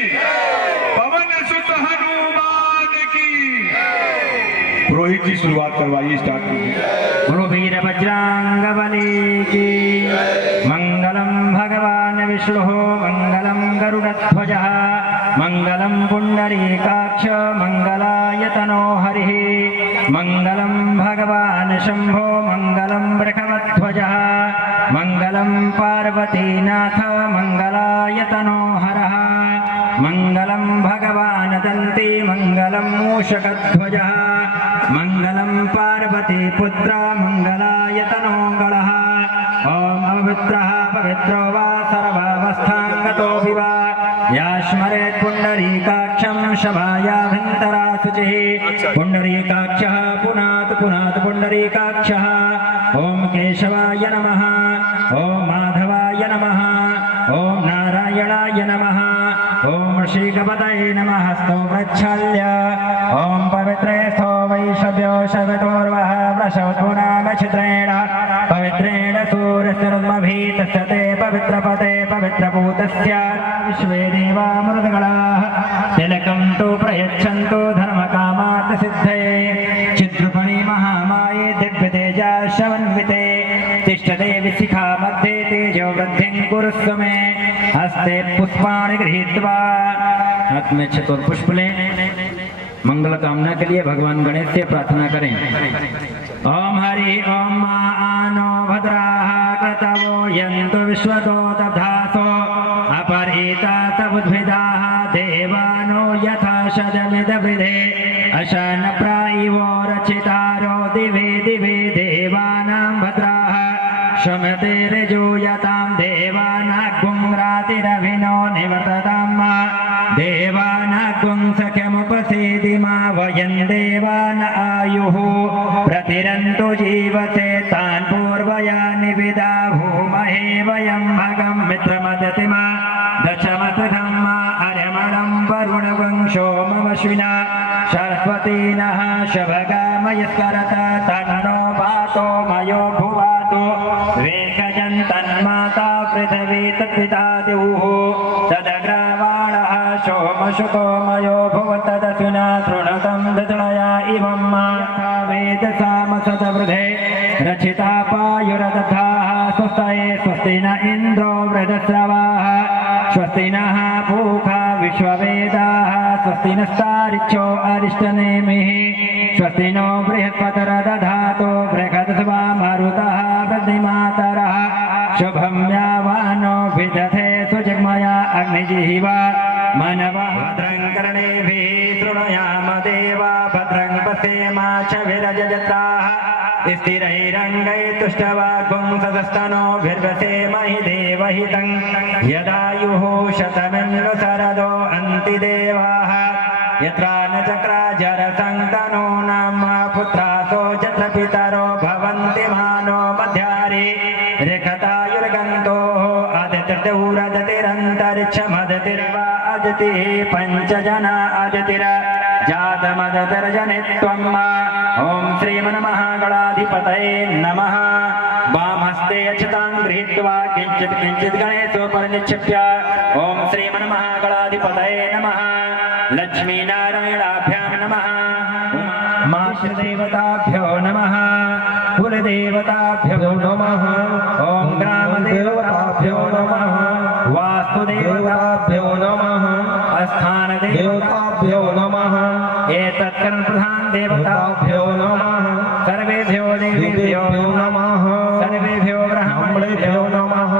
पवन सुत हनुमान की। पुरोहित जी शुरुआत करवाइए, स्टार्ट कीजिए। गुरु वीर बजरंग बली की। मंगलम भगवान विष्णु मंगलम गरुड़ध्वज मंगलम पुंडरीकाक्ष मंगलायतनो हरिः मंगलम भगवान शंभो मंगलम वृषभध्वज मंगलम पार्वतीनाथ मंगलायतनो हरः मंगलम भगवान दन्ती मंगलम मूषकध्वज मंगलम पार्वती पुत्र मंगलायतनो गणः। ओम अपवित्रः पवित्रो वा सर्वावस्थांगतो विवा या स्मरेत् पुंडरीकाक्षं शभायाभ्यन्तरा शुचिः पुंडरीकाक्षः पुनात् पुनात् पुंडरीकाक्षः। ओम केशवाय नमः ओम माधवाय नमः ओम नारायणाय नमः ओम श्रीगपतये नमः। स्तो प्रच्छाल्य ओम पवित्रे स्थो वैशव्यो शवतोर्वः वृषभुनामच्छिद्रेण पवित्रेण सूर्यस्यरुद्मभीतस्य ते पवित्रपते पवित्रपूतस्य विश्वे देवा मृदगणाः तिलकं तु प्रयच्छन्तु धर्मकामार्थसिद्धये चिद्रूपिणी महामाये दिव्यतेजा शवन्विते तिष्ठते विशिखा मध्ये तेजो वृद्धिं कुरुस्व मे। हस्ते पुष्पाणि गृहीत्वा हाथ में चतुर्पुष्प लें। मंगल कामना के लिए भगवान गणेश से प्रार्थना करें। ओम हरि ओम मा आनो भद्राः क्रतवो यन्तु विश्वतो दधासो अपरीता सबुद्भिदाः देवानो यथा शतमिदवृधे अशन प्राइवो रचितारो दिवे दिवे देवानां भद्राः शमते ऋजूयतां देवानाग्ं रातिरभिनो निवर्ततां देवानाग्ं सख्यमुपसेदिमा वयं देवान आयुः प्रतिरन्तु जीवते तान् पूर्वया निविदा भूमहे वयं भगं मित्रमदतिमा दशमसखं अर्यमणं वरुणवंशो ममश्विना सरस्वतीनः शभगामयस्करत तन्नो भातो मयो भुवातो वेकजन्तन्माता पृथिवी तत्पिता द्युः तदग्रवाणः सोमशुतो मयो भुवतदसुना शृणुतं दृढया इमं यथा वेदसामसदवृधे रचिता पायुरदधाः स्वस्तये स्वस्ति न इन्द्रो वृधस्रवाः स्वस्ति नः पूषा विश्ववेदाः स्वस्ति नस्तारिक्षो अरिष्टनेमिः स्वस्ति नो बृहस्पतिर्दधातु बृहद्वा मरुतः वृद्धिमातरः शुभं यावानो विदधे सुजग्मया अग्निजिह्वा मनवः भद्रं कर्णेभिः शृणुयाम देवा भद्रं पश्येमाक्षभिरजत्राः स्थिरैरङ्गैतुष्टवागुंसस्तनोभिर्वसेमहि देवहितं यदायुः शतमिन्द्रशरदो अन्ति देवाः यत्र न चक्राजरसन्तनो नाम पुत्रासो यत्र पितरो भवन्ति मानो मध्यारे रेखतायुर्गन्तोः अदितिर्दौरजतिरन्तरिक्षमदतिर्वा अदितिः पञ्चजना अदितिर जातमदतिर्जनित्वम्। ओम श्रीमन्महागणाधिपतये नमः। वामहस्ते अक्षतां गृहीत्वा किञ्चित् किञ्चित् गणेशोपरि निक्षिप्य ओम श्रीमन्महागणाधिपतये नमः। लक्ष्मीनारायणाभ्यां नमः। मातृदेवताभ्यो नमः। कुलदेवताभ्यो नमः। ओम ग्रामदेवताभ्यो नमः। वास्तुदेवताभ्यो नमः। स्थानदेवताभ्यो नमः। एतत्कर्म प्रधान देवताभ्यो नमः। सर्वेभ्यो देवेभ्यो नमः। सर्वेभ्यो ब्राह्मणेभ्यो नमः।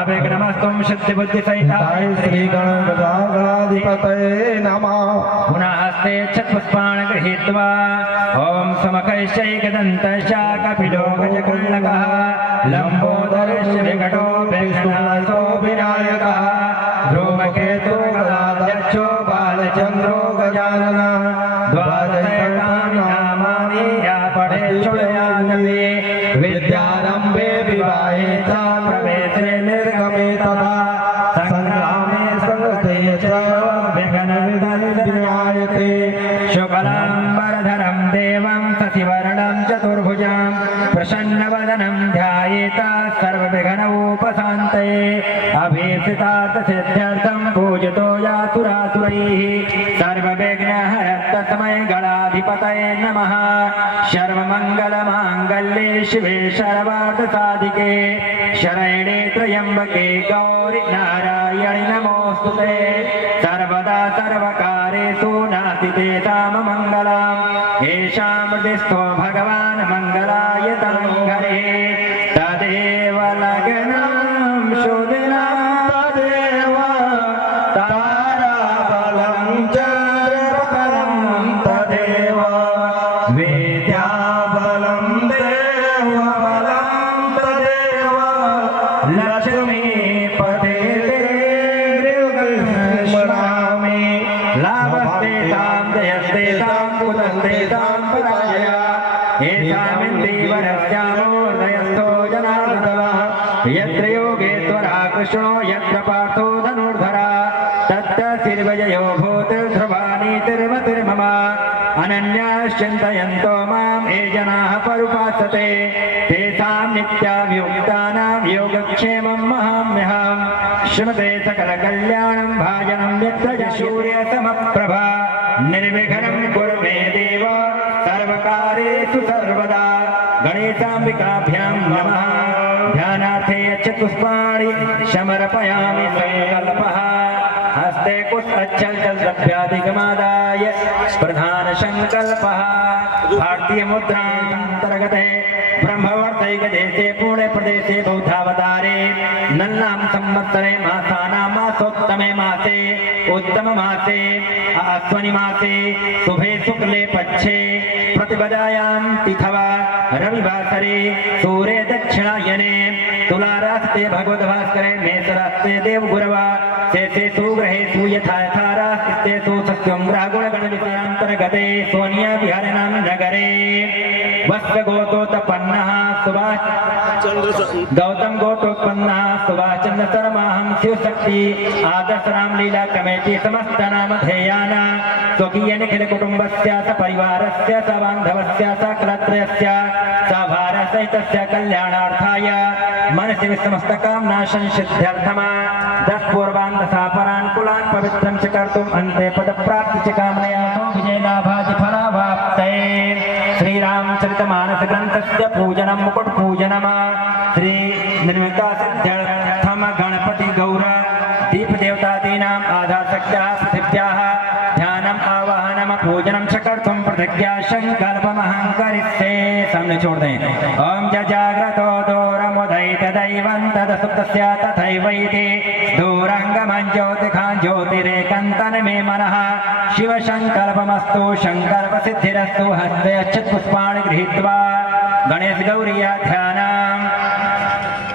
अभिग्रमस्तुं शुद्धिबुद्धिसहिताय श्रीगणाधिपतये नमः। पुनः हस्ते छत्पुष्पाणि गृहीत्वा ओम समकैश्चैकदन्तशाकपिलो गजकुल्लकः लम्बोदरश्च विकटो विघ्ननाशो विनायकः धूमकेतु गदाध्यक्षो बालचन्द्रो गजाननः द्वादशैतानि नामानि या पठे शृणुयान्मे विद्यारम्भे विवाहे च प्रवेशे निर्गमे तथा संग्रामे संगते च विघ्नविघ्नविनायते शुक्लाम्बरधरं देवं शशिवर्णं चतुर्भुजां प्रसन्नवदनं ध्यायेत सर्वविघ्नोपशान्तये अभिषेक सिद्धार्थं पूजितो यासुरासुरैः सर्वविघ्नहरस्तस्मै गणाधिपतये नमः सर्वमङ्गलमाङ्गल्ये शिवे सर्वार्थसाधिके शरण्ये त्र्यम्बके गौरि नारायणि नमोऽस्तुते सर्वदा सर्वकारेषु नास्ति तेषां मङ्गलम् येषां हृदिस्थो भगवान् मङ्गलाय तङ्घरे तदेव लग्नं शुदिनं तदेव ताराबलं चन्द्रबलं तदेव विद्याबलं देवबलं तदेव लक्ष्मीपते स्मरामि लाभस्तेषां जयस्तेषां कुतस्तेषां पराजया येषामिन्दीवरस्यामोदयस्थो जनार्दनः यत्र योगेश्वरः कृष्णो यत्र पार्थो धनुर्धरा तत्र शिर्वजयो भूतिर्ध्रुवानीतिर्मतिर्मम अनन्याश्चिन्तयन्तो मां ये जनाः परुपासते तेषां नित्याभियुक्तानां योगक्षेमं महाम्यहम् श्रीमते सकलकल्याणं भाजनं यत्र सूर्यसमप्रभा निर्विघ्नं कुरु मे देव सर्वकारेषु सर्वदा गणेशाम्बिकाभ्यां नमः ध्यानार्थे चतुष्पाणि समर्पयामि संकल्पः हस्ते कुशलचलद्रव्याधिकमादाय प्रधान संकल्पः भारतीय मुद्रान्तर्गते ब्रह्मवर्तैकदेशे पुणे प्रदेशे बौद्धावतारे नल्लां संवत्सरे मासानां मासोत्तमे मासे उत्तम मासे आश्वनि मासे शुभे शुक्ले पक्षे प्रतिपदायां तिथवा रविवासरे सूर्ये दक्षिणायने तुलारास्ते भगवद्भास्करे मेषरास्ते देवगुरवा शेषे सुग्रहेषु यथा यथारास्तेषु सस्यं ग्रहगुणगणविषयान्तर्गते सोनिया विहारिणां नगरे वत्सगोतोत्पन्नः सुभाष गौतम गोटोत्पन्नः सुभाष चंद्र शर्माहं शिवशक्ति आदर्श रामलीला कमेटी समस्त नामधेयाना स्वकीय निखिल कुटुंबस्य सपरिवारस्य सबान्धवस्य सकलत्रयस्य सभारसहितस्य कल्याणार्थाय मनसि समस्त कामना संसिद्ध्यर्थम दश पूर्वान् दशापरान् कुलान् पवित्रं च कर्तुम् अन्ते पदप्राप्ति च कामनया विजयलाभादि फलावाप्तये श्रीरामचरितमानस ग्रन्थस्य पूजनं मुकुटपूजनम् श्री निर्मिता सिद्ध्यर्थम गणपति गौर दीपदेवतादीनाम् आधारशक्त्याः पृथिव्याः ध्यानम् आवाहनम् पूजनं च कर्तुं प्रतिज्ञा संकल्पमहं करिष्ये। सामने छोड़ दें। ओम जाग्रतो दूरमुदयित दैवं तदसुप्तस्य तथैवैति दूरङ्गमं ज्योतिखां ज्योतिरेकन्तन मे मनः शिव संकल्पमस्तु संकल्पसिद्धिरस्तु हस्ते अच्युतपुष्पाणि गृहीत्वा गणेश गौरीया ध्यानम्।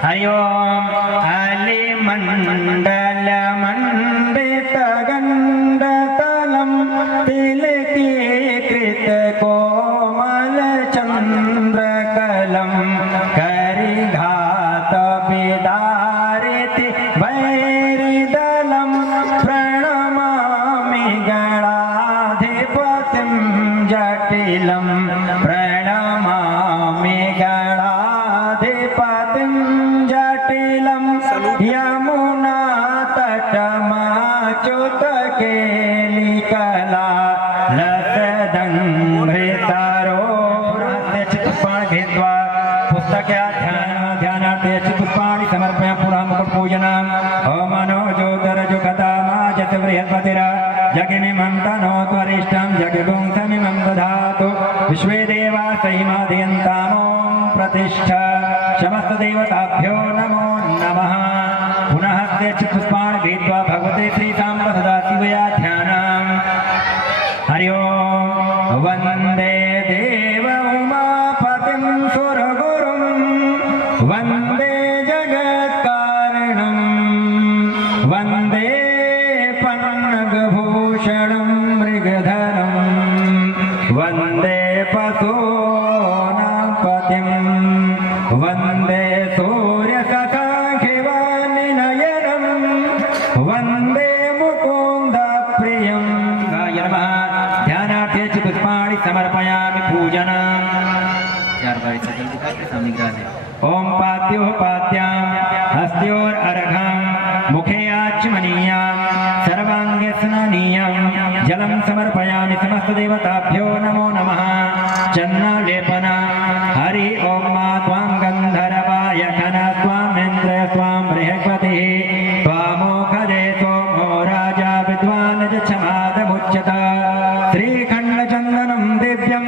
हरि ओम अलिमण्डलमण्डितगण्डतलं तिलकीकृतकोमलचन्द्रकलं करिघातविदारिति वैरिदलं प्रणमामि गणाधिपतिं जटिलं प्रणमामि गणाधिपतिं जटिलं यमुना तटमाच्युतकेलिकला लसदङ्घ्रितरोरस्य चित्पुष्पाणि घेत्वा पुस्तके ध्यानार्थे चित्पुष्पाणि समर्पय पुनः मुकुटपूजनम्। ओम मनोजोतरजुगतामाजत बृहस्पतिर जगिमिमं तनोत्वरिष्ठं जगिगुंसमिमं दधातु विश्वे देवा सहिमादयन्तामो प्रतिष्ठा समस्त देवताभ्यो नमो नमः। पुनः हस्ते चित्पुष्पाणि गृहीत्वा भगवते श्रीसाम्ब सदाशिवया ध्यानम्। हरि ओम वन्दे देव उमापतिं सुरगुरुं वन्दे जगत्कारणं वन्दे पन्नगभूषणं मृगधरं वन्दे पशूनापतिं वन्दे सूर्यशशाङ्खिवानिनयनं वन्दे मुकुन्दप्रियं। ध्यानार्थे चित्पुष्पाणि समर्पयामि पूजनम्। ओम पाद्योः पाद्यां हस्त्योर् अर्घं मुखे देवताभ्यो नमो नमः चन्नलेपन हरि ओम मा त्वां गन्धर्वाय खन त्वामिन्द्र त्वां बृहस्पतिः त्वामोखदे सोमो राजा विद्वान् क्षमादमुच्यत श्रीखण्डचन्दनं दिव्यं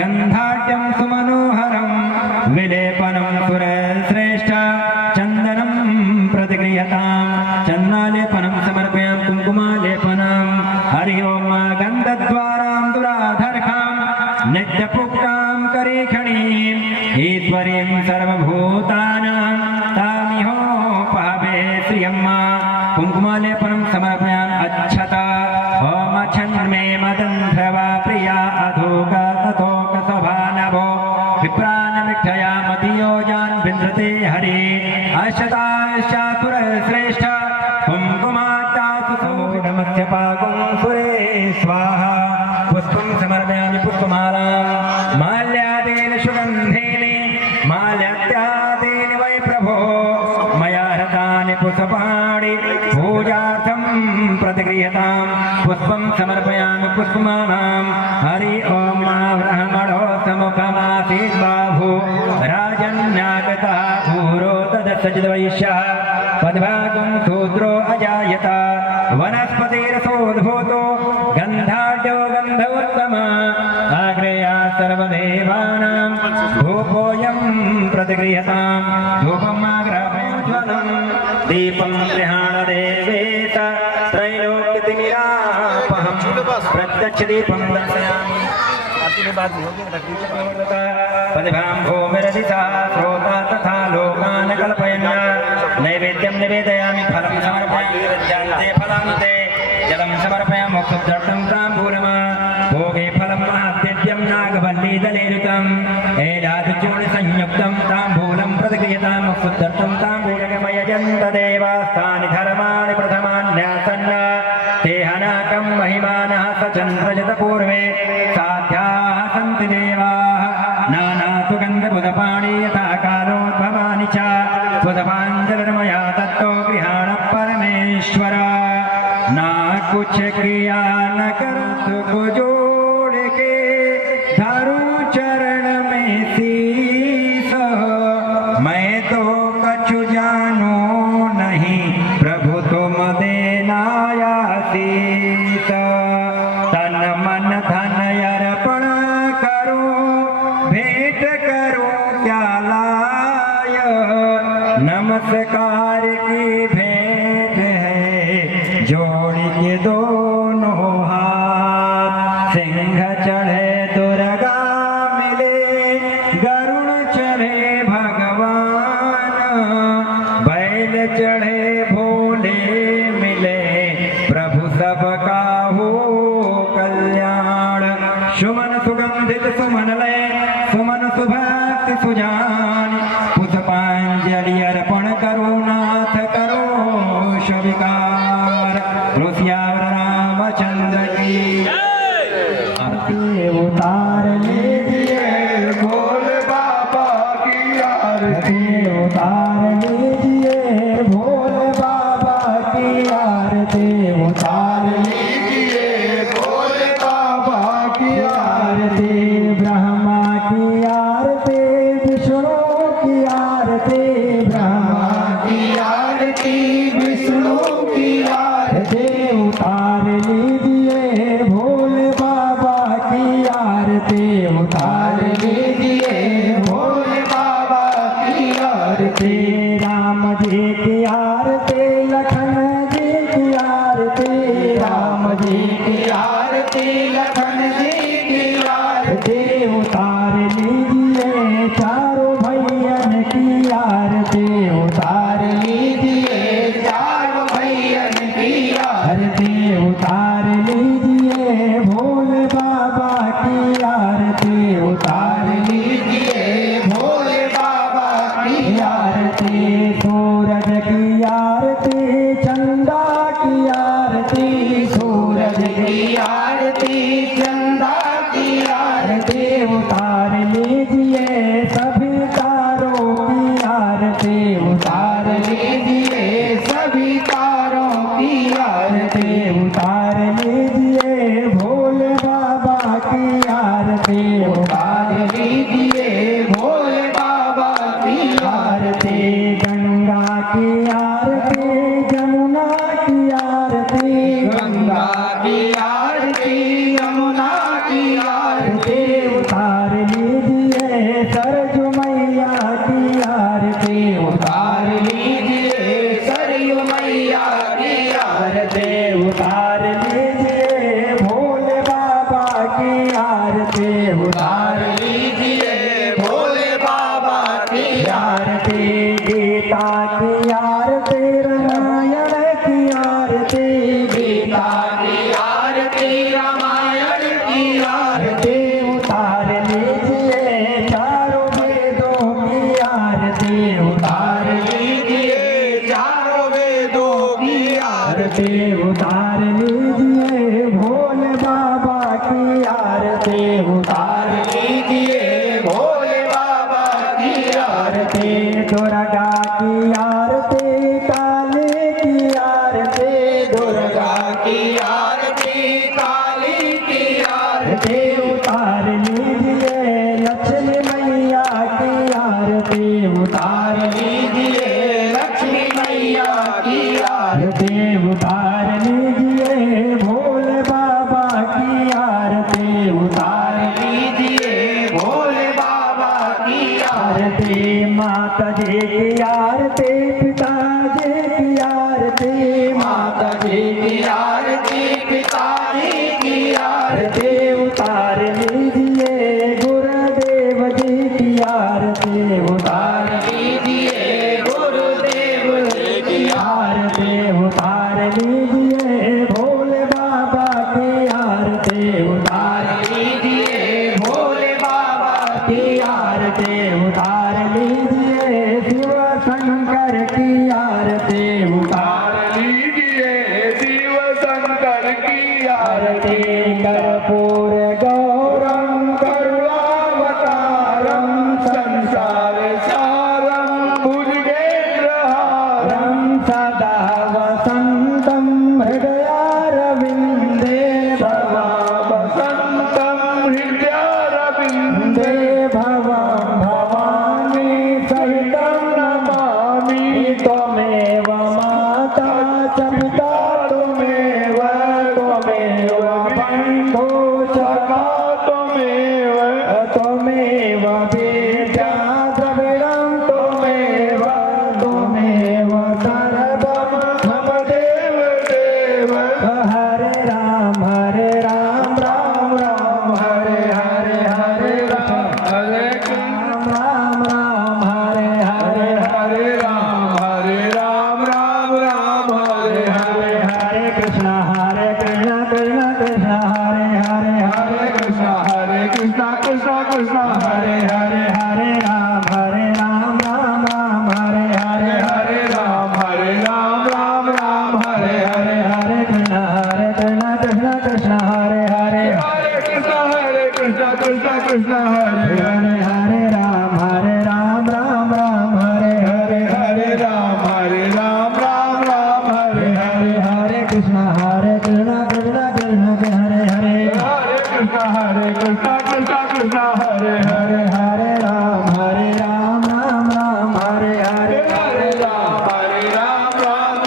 गन्धाढ्यं सुमनोहरं विलेपनं सुरश्रेष्ठ चन्दनं प्रतिगृह्यतां चन्दनालेपनं समर्पयामि कुङ्कुमालेपनं हरि ओम गन्धद्वारां दुराधर्खां नित्यपुक्तां करीखणीं ईश्वरीं सर्वभूतानां तामिहोपहवे श्रियं कुङ्कुमालेपनं समर्पयामि अच्छता ओम छन्मे मदन्ध्रवा प्रिया अधोक तथोक सभानभो विप्राणमिक्षया मतियोजान् विन्द्रते हरि अशताशासुरश्रेष्ठ कुङ्कुमाचासु सौढमस्य पाकुं सुरे स्वाहा पुष्पं समर्पयामि पुष्पमालां माल्यादेन सुगन्धेन माल्यात्यादेन वै प्रभो मया हृतानि पुष्पाणि पूजार्थं प्रतिगृह्यतां पुष्पं समर्पयामि पुष्पमालां हरि ओम ब्रह्मणो समुखमासीत् बाहु राजन्यागतः भूरो तदसजिद्वैश्यः पद्भागं शूद्रो अजायत वनस्पतिरसोद्भूतो गन्धाढ्यो गन्धोत्तमः आग्रेया सर्वदेवानां धूपोऽयं प्रतिगृह्यतां धूपम् आग्रापयोज्वलं दीपं गृहाणदेवेत त्रैलोक्यतिमिरापहं प्रत्यक्षदीपं दर्शयामि पदभां भूमिरधिता श्रोता तथा लोकान् कल्पयन् नैवेद्यं निवेदयामि फलं समर्पयामि फलान्ते जलं समर्पयामि मोक्षदर्थं ताम्बूलम् भोगे फलं महादिव्यं नागवल्लीदलेरुतं एलादचूर्णसंयुक्तं ताम्बूलं प्रतिगृह्यतां मोक्षदर्थं ताम्बूलमयजन्त देवास्तानि धर्माणि प्रथमान्यासन् ते हनाकं महिमानः स चन्द्रजत पूर्वे साध्याः सन्ति देवाः नानासुगन्धबुधपाणि यथा कालोद्भवानि च बुधपाञ्जलिर्मया तत्तो गृहाण परमेश्वर ना कुछ क्रिया न कर सुख जोड़ के धरू चरण में शीस मैं तो कछु जानू नहीं प्रभु तुम देना आशीष तन मन धन अर्पण करो भेंट करो क्या लाय नमस्कार की भेंट है जोड़ के दोनों हाथ सिंह चढ़े दुर्गा मिले गरुण चढ़े भगवान बैल चढ़े भोले मिले प्रभु सबका हो कल्याण सुमन सुगंधित सुमन लय सुमन सुभक्ति सुजान पुष्पांजलि अर्पण करो नाथ करो स्वीकार रोसियावर रामचंद्र की आरती उतार लीजिए बोल बाबा की आरती उतार लीजिए भोले बाबा की आरती उतार लीजिए बोल बाबा की आरती ब्रह्मा की आरती विष्णु की आरती ब्रह्मा की आरती विष्णु की आरती उतार लीजिए भोले बाबा की आरती उतार लीजिए भोले बाबा की आरती राम जी की आरती लखन जी की आरती राम जी की आरती लखन जी की आरती आरती उतार लीजिए भोले बाबा की आरती गंगा की आरती जमुना की आरती गंगा की आरती यमुना की आरती उतार लीजिए सरजू मैया की आरती उतार लीजिए सरयू मैया की आरती उतार लीजिए भोले बाबा की आरती उतार लीजिए भोले बाबा की आरती गीता की आरती रामायण की आरती गीता की आरती रामायण की आरती उतार लीजिए चारों वेदों की आरती उतार लीजिए चारों वेदों की आरती उतार लीजिए भोले बाबा की आरती उतार लीजिए भोले बाबा की आरती दुर्गा की आरती काली की आरती दुर्गा की आरती काली की आरती उतार लीजिए लक्ष्मी मैया की आरती उतार लीजिए लक्ष्मी मैया की आरती उतार लीजिए भोले बाबा की आरती उतार लीजिए भोले बाबा की आरती माता जी की आरती पिताजी की आरती माता जी की आरती पिताजी की आरती उतार लीजिए गुरुदेव जी की आरती उतार लीजिए गुरुदेव जी की आरती उतार लीजिए भोले बाबा की आरती उतार लीजिए भोले बाबा की आरती उतार लीजिए शिव शंकर की आरती उतार लीजिए शिव शंकर की आरती कर्पूर गौरम करुणावतारम संसार सारम भुजगेन्द्रहारम सदा वसन्तं हृदयारविन्दे सदा वसन्तं हृदयारविन्दे भवं भवानी सहितं नमामि त्वमेव माता च पिता त्वमेव बन्धो सखा त्वमेव त्वमेव विद्या द्रविणं त्वमेव सर्वं मम देव देव हरे राम राम राम हरे हरे हरे राम हरे राम राम हरे हरे हरे राम राम हरे हरे हरे कृष्ण कृष्ण हरे हरे हरे कृष्ण कृष्ण कृष्ण हरे हरे हरे राम राम हरे हरे हरे राम राम हरे हरे हरे कृष्ण कृष्ण हरे हरे हरे कृष्ण कृष्ण हरे हरे हरे राम राम हरे हरे हरे राम राम हरे हरे हरे कृष्ण कृष्ण हरे हरे हरे कृष्ण कृष्ण हरे हरे हरे राम राम हरे हरे हरे राम राम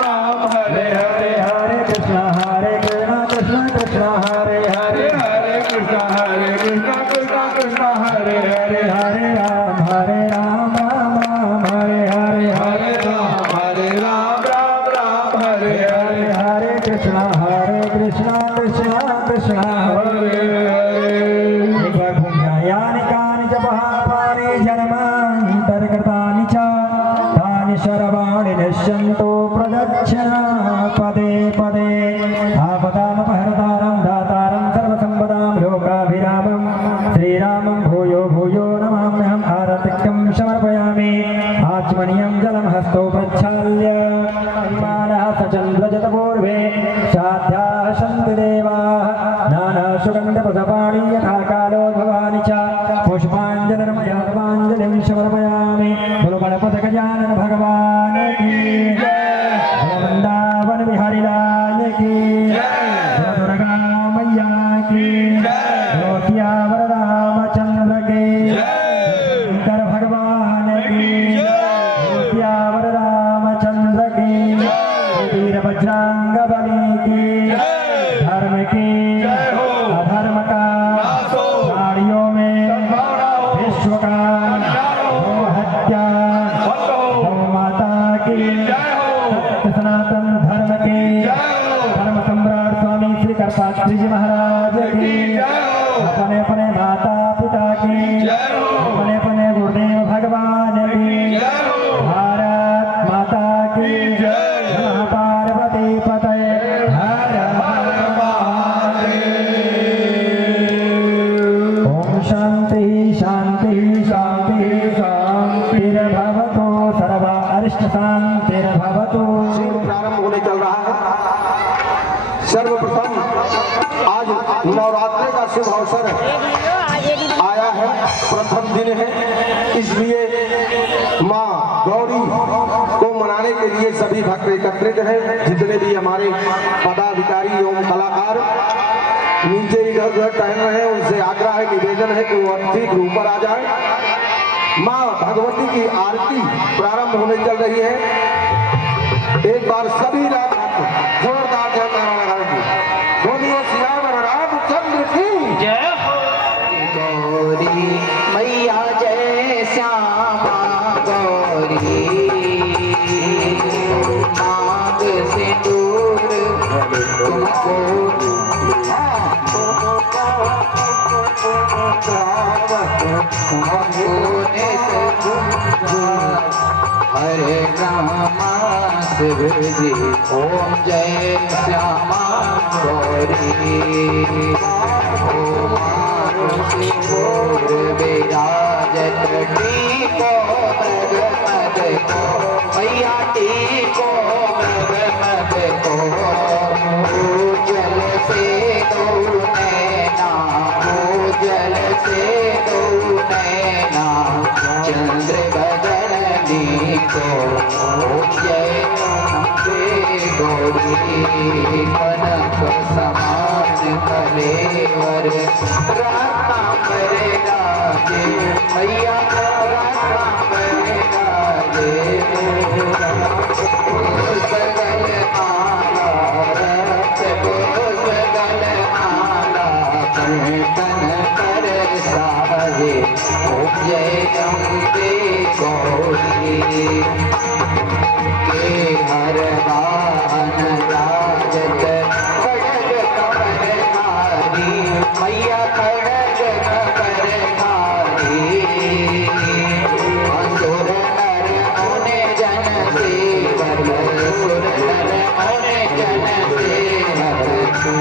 हरे हरे हरे कृष्ण कृष्ण हरे हरे हरे कृष्ण कृष्ण हरे हरे हरे राम राम हरे हरे हरे राम राम हरे हरे हरे कृष्ण कृष्ण हरे पुण्यानि कानि च पापानि जन्मान्तरकृतानि च तानि सर्वाणि नश्यन्तो प्रदक्षिणा पदे पदे आपदामपहर्तारं दातारं सर्वसम्पदां लोकाभिरामं श्रीरामं भूयो भूयो नमाम्यहम् आरतिक्यं समर्पयामि आचमनीयं जलं हस्तौ प्रक्षाल्य मानः सचन्द्रजतपूर्वे साध्याः सन्ति देवाः नानासुगन्धप्रसपाणि यथा कालो भवानि च पुष्पाञ्जलिर्मयात्माञ्जलिं समर्पयामि बोलो गणपति गजानन भगवान की वृंदावन बिहारी लाल की दुर्गा मैया की सियावर राम शुभ अवसर आया है, प्रथम दिन है, इसलिए माँ गौरी को मनाने के लिए सभी भक्त एकत्रित हैं। जितने भी हमारे पदाधिकारी एवं कलाकार नीचे इधर उधर टहल रहे हैं, उनसे आग्रह है, निवेदन है कि वो ठीक ऊपर आ जाए। माँ भगवती की आरती प्रारंभ होने चल रही है। एक बार सभी रात जोरदार जयकारा लगाएंगे। बोलिए सियावर रामचंद्र की जय गौरी मैया जय श्यामा गौरी मांग से दूर तुमको हरे रामा शिव जी ओम जय श्यामा गौरी ओम विराजत टीको मग मग को मैया टीको मग मग को जल से दो नैना जल से दो नैना चंद्र बदलनी को जय गौरी कनक समान कलेवर राता करे राजे मैया राता करे राजे सगल आला रथ सगल आला तन कर साजे जय अम्बे गौरी के हर वाहन राजत खड़ग कमर धारी मैया खड़ग कमर धारी असुर नर होने जन सेवर सुर नर होने जन सेवर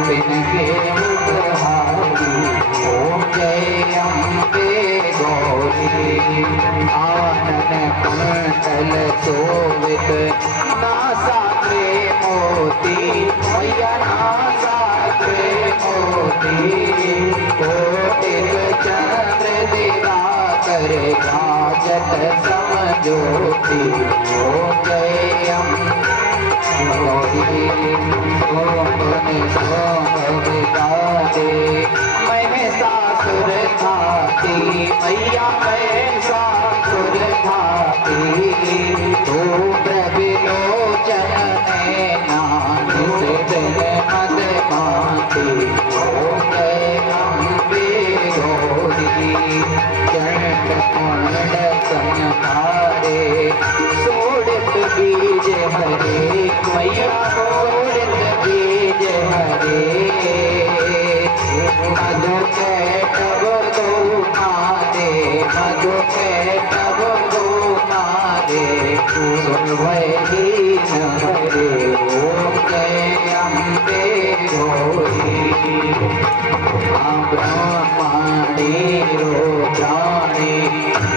बिनके मुखहारी ओम जय अम्बे गौरी आनन कुंडल शोभित नासाग्रे मोती मैया नासाग्रे मोती कोटिक चंद्र दिवाकर भाजत समज्योति ओम जय गौरी ओम विदादे महिषासुर खाती मैया महिषासुर खाती तो प्रविलोचन नैना निषेधन मद माती ओम जय अम्बे गौरी चंड कुंड संहारे सोड़ित बीज हरे मैया सोड़ित बीज हरे मधु के तब दो नारे मधु के तब दो नारे सुन वही हरे ओम जय अम्बे गौरी ब्रह्मणी रुद्राणी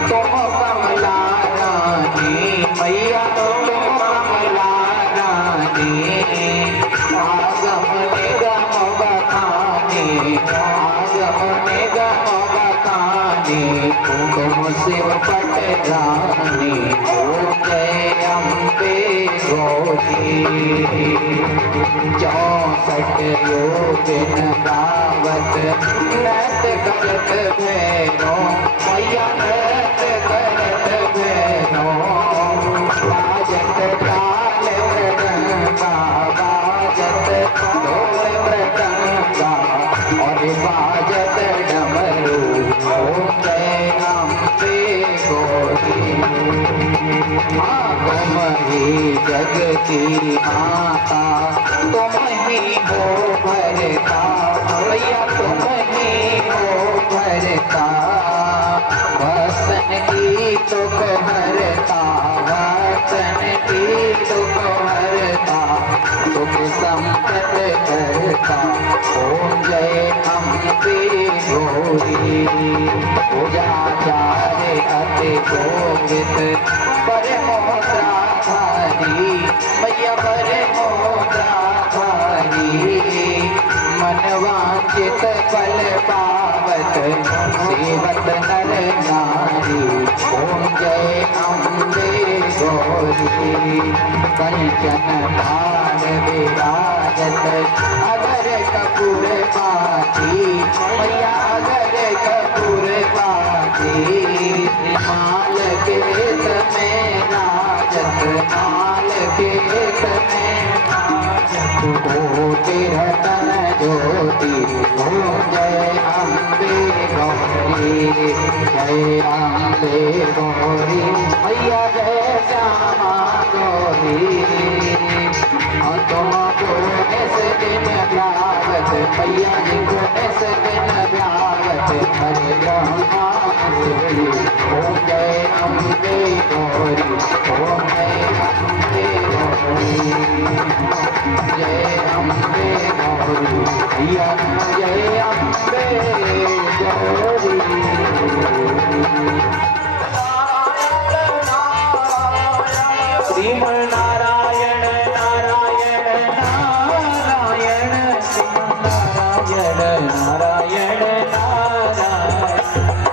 तुम कमला रानी मैया तुम कमला रानी आगम निगम बखानी आगम निगम बखानी तुम शिव पट रानी ओम जय अम्बे गौरी 64 योगिन गावत नृत करत भैरो मैया नृत करत भैरो बाजत ताल मृदंगा बाजत ढोल मृदंगा और बाजत डमरू ओम जय अम्बे गौरी तुम ही जग की माता तुम ही हो भरता भैया तुम ही हो भरता वसन की तुम हरता वसन की तुम हरता तुम संकट करता ओम जय अम्बे गौरी पूजा चाहे अति गोवित परमोद्रा धारी मैया परमोद्रा धारी मनवांचित सेवत फल पावत सेवत नर नारी ओम जय अम्बे गौरी कंचन भार विराजत अगर कपूर पाती मैया अगर कपूर पाती माल के में नाचत माल के में कोटि रतन ज्योति ओम जय अम्बे गौरी जय अम्बे गौरी मैया जय श्यामा गौरी तुमको इस दिन ब्यावत मैया जी को इस दिन ब्यावत हरे ब्रह्मा ओम जय अम्बे गौरी ओम जय अम्बे गौरी जय अम्बे गौरी मैया जय अम्बे गौरी श्रीमन नारायण नारायण नारायण श्रीमन नारायण नारायण नारायण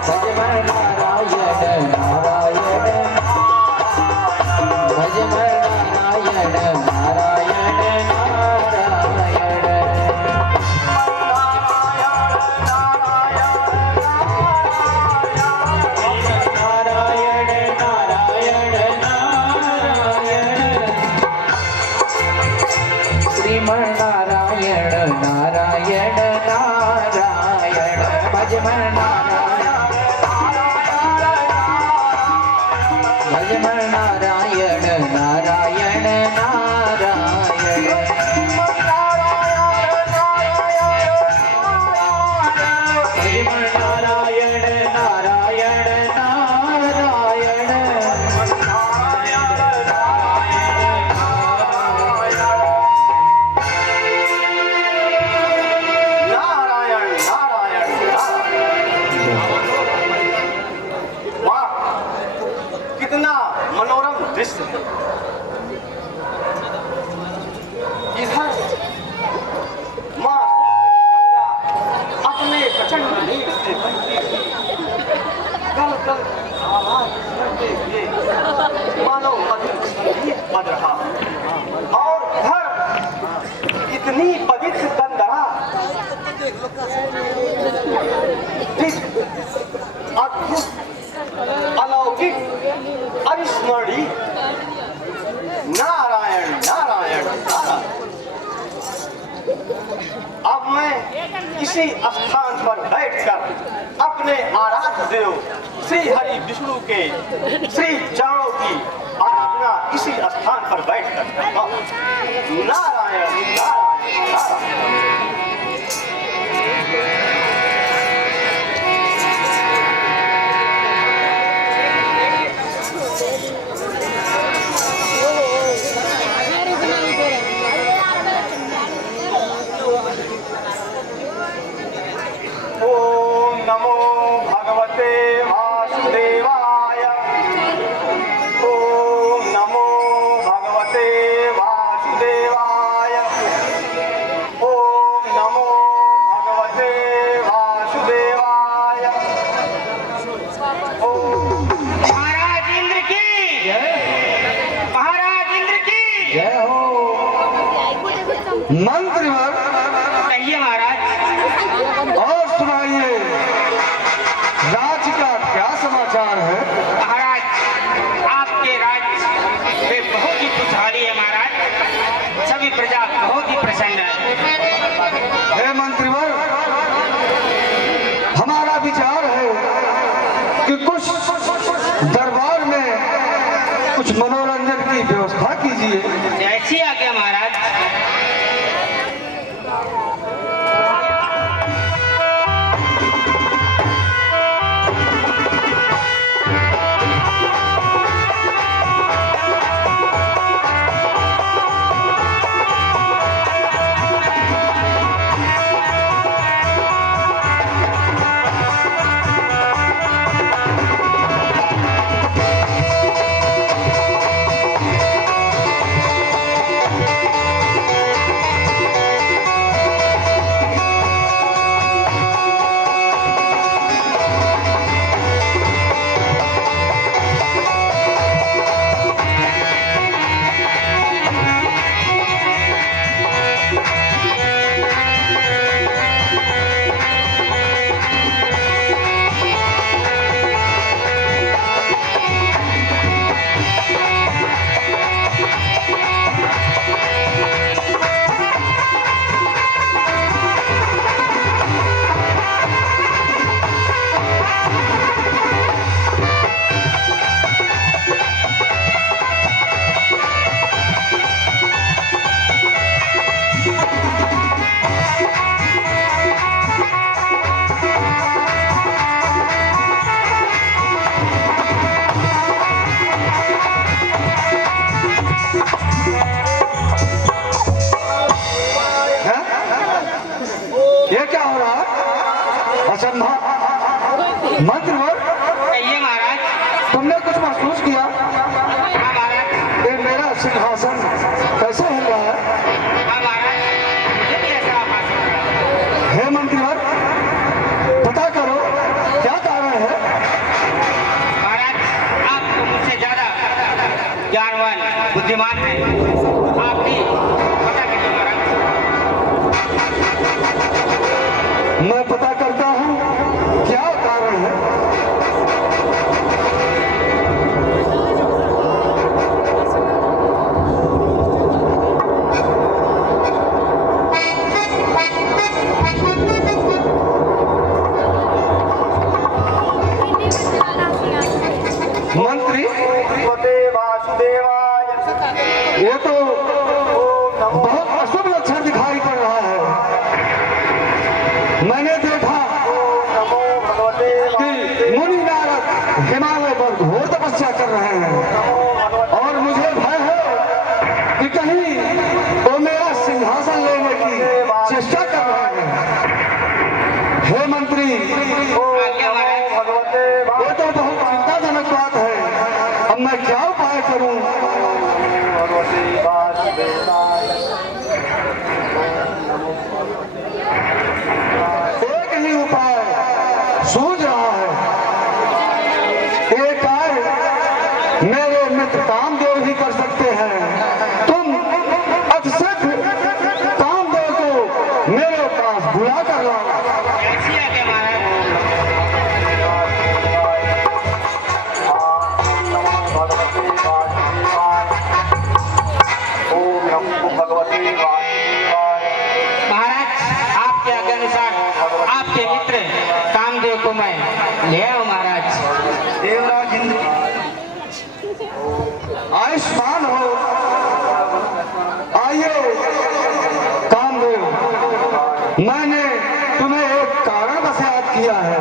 भजमन नारायण नारायण भजमन नारायण नारायण श्रीमन नारायण नारायण नारायण भजमन नारायण भजमन नारायण नारायण नारायण भजमन नारायण नारायण नारायण नारायण नारायण वाह, कितना मनोरम दृश्य है। इधर माँ गंगा अपने प्रचंड नीर से बहती हुई गल गल आवाज करते हुए मानो मधुर संगीत बज रहा, और इधर इतनी पवित्र गंगा अद्भुत अलौकिक अविस्मरणीय नारायण नारायण नारायण। अब मैं इसी स्थान पर बैठकर अपने आराध्य देव श्री हरि विष्णु के श्री चरणों की आराधना इसी स्थान पर बैठकर करता हूं। नारायण नारायण नारायण। ओम नमो भगवते वासुदेवाय। ओम नमो भगवते वासुदेवाय। ओम नमो भगवते वासुदेवाय। ओम महाराज इंद्र की महाराज इंद्र की जय हो मंत्रीवर। कहिए महाराज। और सुनाइए राज्य का क्या समाचार है? महाराज आपके राज्य में बहुत ही खुशहाली है महाराज, सभी प्रजा बहुत ही प्रसन्न है। हे मंत्रीवर, हमारा विचार है कि कुछ दरबार में कुछ मनोरंजन की व्यवस्था कीजिए। जैसी आज्ञा महाराज। मंत्रवर, कहिए महाराज। तुमने कुछ महसूस किया? हाँ महाराज। ये मेरा सिंहासन कैसे हिल रहा है? हाँ महाराज, मुझे भी ऐसा आभास हो रहा है। हे मंत्रीवर, पता करो क्या कारण है? महाराज, आप तो मुझसे ज्यादा ज्ञानवान बुद्धिमान हैं। आप भी पता करिए महाराज। मैं पता करता हूँ क्या कारण है। मंत्री, वासुदेवाय ये तो बहुत अशुभ लक्षण दिखाई पड़ रहा है। मैंने देखा नमो भगवते कि मुनि नारद हिमालय पर घोर तपस्या कर रहे हैं और मुझे भय है कि कहीं वो मेरा सिंहासन लेने की चेष्टा कर रहे हैं। हे मंत्री, आज्ञा महाराज। भगवते ये तो बहुत चिंताजनक बात है। अब मैं क्या उपाय करूं? भगवते वासुदेवाय एक ही उपाय सूझ रहा है। एक कार्य मेरे मित्र कामदेव ही कर सकते हैं। तुम अतिशीघ्र कामदेव को मेरे पास बुला कर लाओ। कैसी है क्या महाराज? भगवते वासुदेवाय ओम नमो भगवते वासुदेवाय। महाराज, आपके आज्ञानुसार आपके मित्र कामदेव को मैं ले आऊं महाराज। देवराज इंद्र, आयुष्मान हो। आइए कामदेव, मैंने तुम्हें एक कारण बस याद किया है।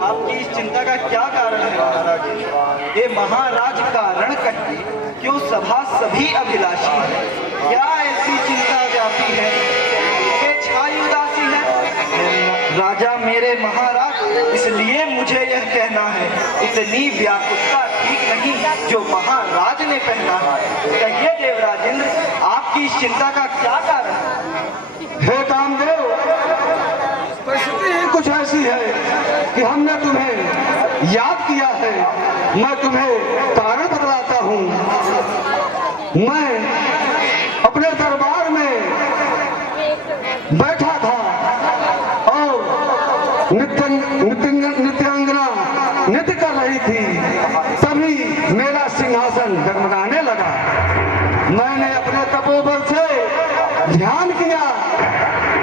आपकी इस चिंता का क्या कारण है महाराज? ये महाराज कारण कहिए, क्यों सभा सभी अभिलाषी है? क्या ऐसी चिंता व्यापी है कि छाई उदासी है? राजा मेरे महाराज, इसलिए मुझे यह कहना है, इतनी व्याकुलता ठीक नहीं जो महाराज ने पहना है। कहिए देवराज इंद्र, आपकी इस चिंता का क्या कारण है? हे कामदेव, परिस्थिति ही कुछ ऐसी है कि हमने तुम्हें याद किया है। मैं तुम्हें कारण बतलाता हूँ। मैं अपने दरबार में बैठा था और नित्यांगना नृत्य कर रही थी। तभी मेरा सिंहासन डगमगाने लगा। मैंने अपने तपोबल से ध्यान किया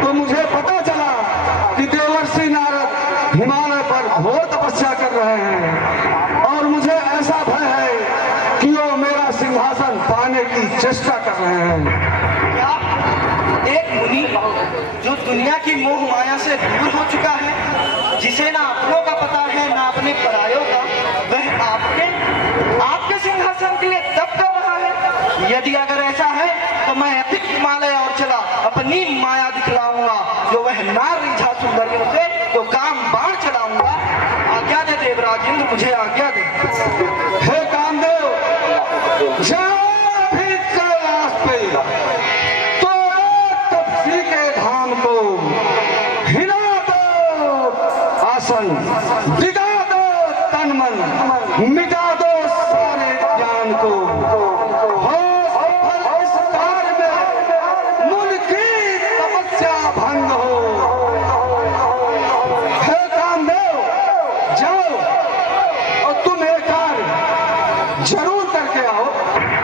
तो मुझे पता चला कि देवर्षि नारद हिमालय पर घोर तपस्या कर रहे हैं और मुझे ऐसा भय है कि वो मेरा सिंहासन पाने की चेष्टा कर रहे हैं। क्या एक मुनि जो दुनिया की मोह माया से दूर हो चुका है, जिसे ना अपनों का पता है ना अपने परायों का, वह आपके सिंहासन के लिए तप कर रहा है? यदि अगर ऐसा है तो मैं अधिक हिमालय और चला अपनी माया दिखलाऊंगा, जो वह नार रिझा सुंदरियों से तो काम बाण चलाऊंगा। आज्ञा दे देवराज इंद्र, मुझे आज्ञा दे। हे कामदेव, जाओ भी कैलाश पे, तोड़ो तपसी के धाम को, हिला दो आसन, दिगा दो तन मन, मिटा दो सारे ज्ञान को। हो सफल इस कार्य में मुनि की तपस्या भंग हो। हे कामदेव, जाओ और तुम एक कार्य जरूर करके आओ।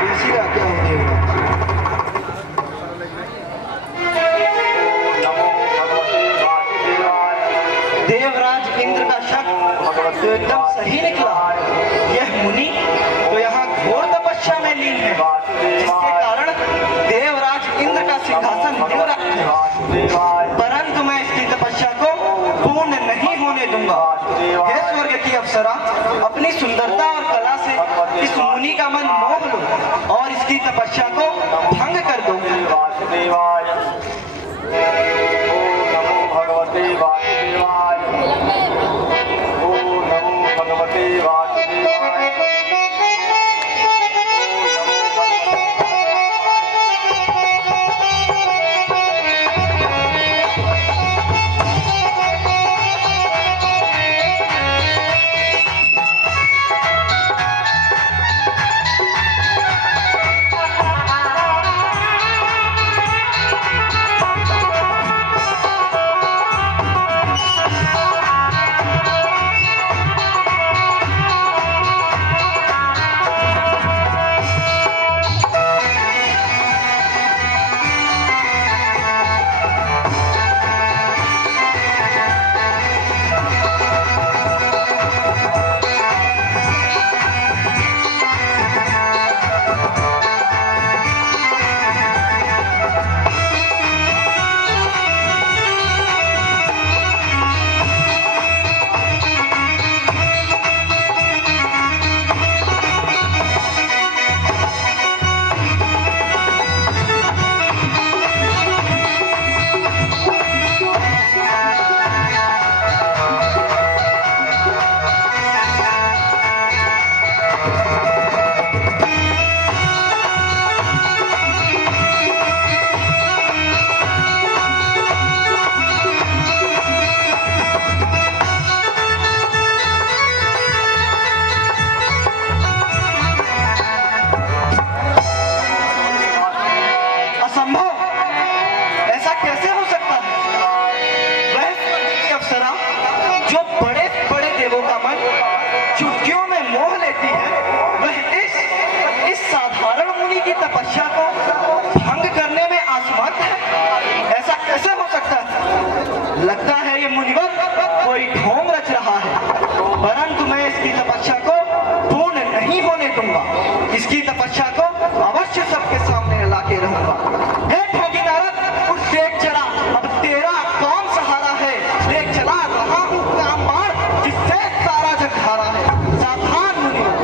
ऐसी आज्ञा हो देवराज। नमो भगवते वासुदेवाय देवराज इंद्र का शक तो एकदम सही निकला। यह मुनि तो यहाँ घोर तपस्या में लीन है, जिसके कारण देवराज इंद्र का सिंहासन निवृत्त है। वासुदेवाय परंतु मैं इसकी तपस्या को पूर्ण नहीं होने दूंगा। हे स्वर्ग की अप्सरा, अपनी सुंदरता और कला से इस मुनि का मन मोह लो और इसकी तपस्या को भंग कर दो। वासुदेवाय ओम नमो भगवते वासुदेवाय। ओम नमो भगवते वासुदेवाय। तपस्या को भंग करने में असमर्थ है। ऐसा कैसे हो सकता है? लगता है ये मुनिवर कोई ढोंग रच रहा है, परंतु मैं इसकी तपस्या को पूर्ण नहीं होने दूंगा। इसकी तपस्या को अवश्य सबके सामने लाके रहूंगा। हे ढोंगी नारद, उठ देख चला, अब तेरा कौन सहारा है? देख चला रहा हूं कामबाण जिससे सारा जग हारा है। सावधान मुनिवर।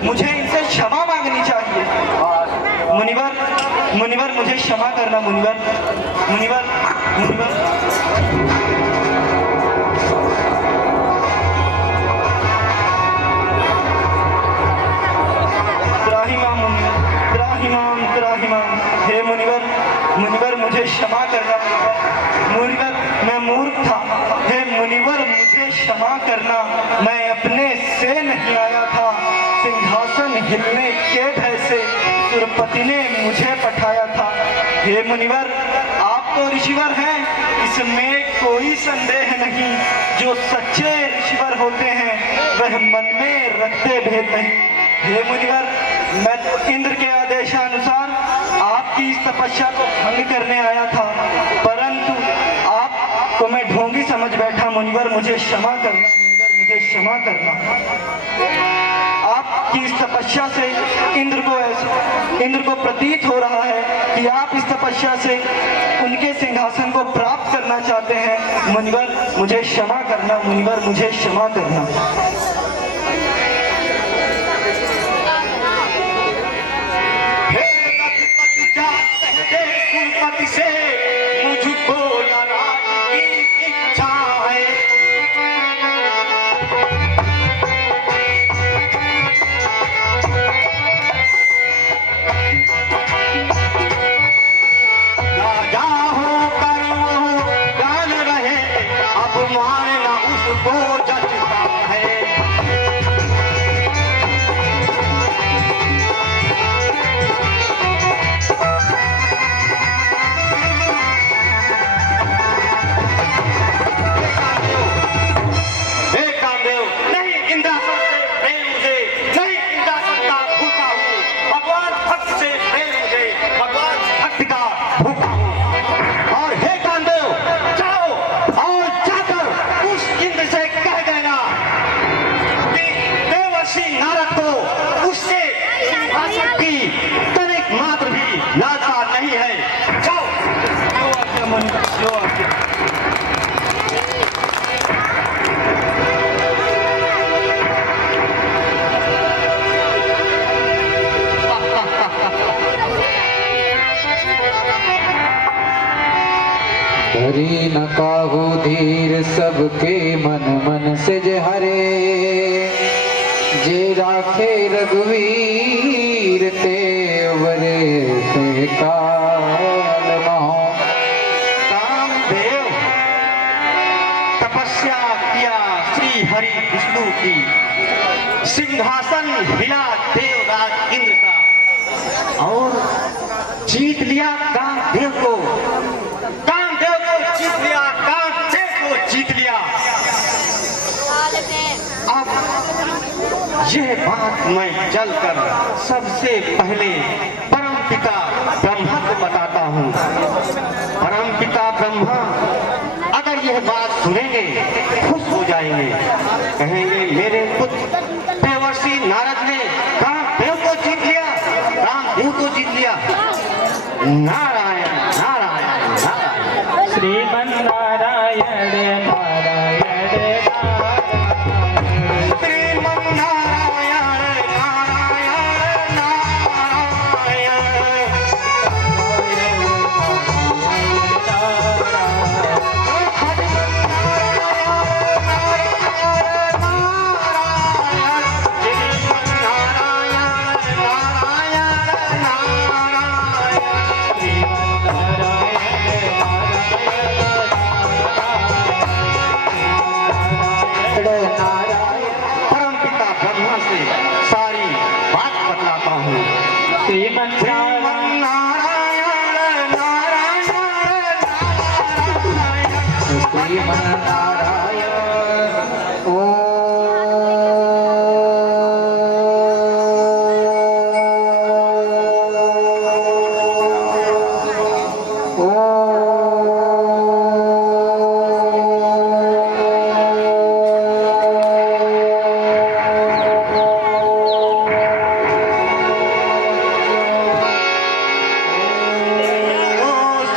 मुझे इनसे क्षमा मांगनी चाहिए। मुनिवर, मुनिवर मुझे क्षमा करना। मुनिवर, मुनिवर, मुनिवर। त्राहिमाम मुनिवर, त्राहिमाम, त्राहिमाम। हे मुनिवर, मुनिवर मुझे क्षमा करना। मुनिवर मैं मूर्ख था। हे मुनिवर मुझे क्षमा करना। मैं अपने से नहीं आया था। सिंहासन हिलने के भय से सुरपति ने मुझे पठाया था। हे मुनिवर, आप तो ऋषिवर हैं, इसमें कोई संदेह नहीं। जो सच्चे ऋषिवर होते हैं वह मन में रखते भेद नहीं। हे मुनिवर, मैं तो इंद्र के आदेशानुसार आपकी इस तपस्या को भंग करने आया था, परंतु आपको मैं ढोंगी समझ बैठा। मुनिवर मुझे क्षमा करना। मुनिवर मुझे क्षमा करना। आपकी इस तपस्या से इंद्र को प्रतीत हो रहा है कि आप इस तपस्या से उनके सिंहासन को प्राप्त करना चाहते हैं। मुनिवर मुझे क्षमा करना। मुनिवर मुझे क्षमा करना। से मुझको नाराज की इच्छा है। राजा हो कर्म हो जान रहे, अब मारना उसको जचता है। हरि न काहू धीर सबके मन मन से जे हरे, जे राखे रघुवीर तेवरे ते काल महो। कामदेव तपस्या किया श्री हरि विष्णु की, सिंहासन हिला देवराज इंद्र का और जीत लिया कामदेव को, कामदेव को जीत लिया, कामदेव को जीत लिया। अब यह बात मैं चलकर सबसे पहले परमपिता ब्रह्मा को बताता हूँ। परमपिता ब्रह्मा अगर यह बात सुनेंगे खुश हो जाएंगे, कहेंगे मेरे पुत्र देवर्षि नारद ने कामदेव को जीत लिया, कामदेव को जीत लिया। नारायण नारायण नारायण। श्रीमन नारायण नारायण श्रीमन नारायण नारायण नारायण। परमपिता ब्रह्मा से सारी बात बतलाता हूँ। श्रीमन श्रीमन नारायण नारायण नारायण। श्रीमन नारायण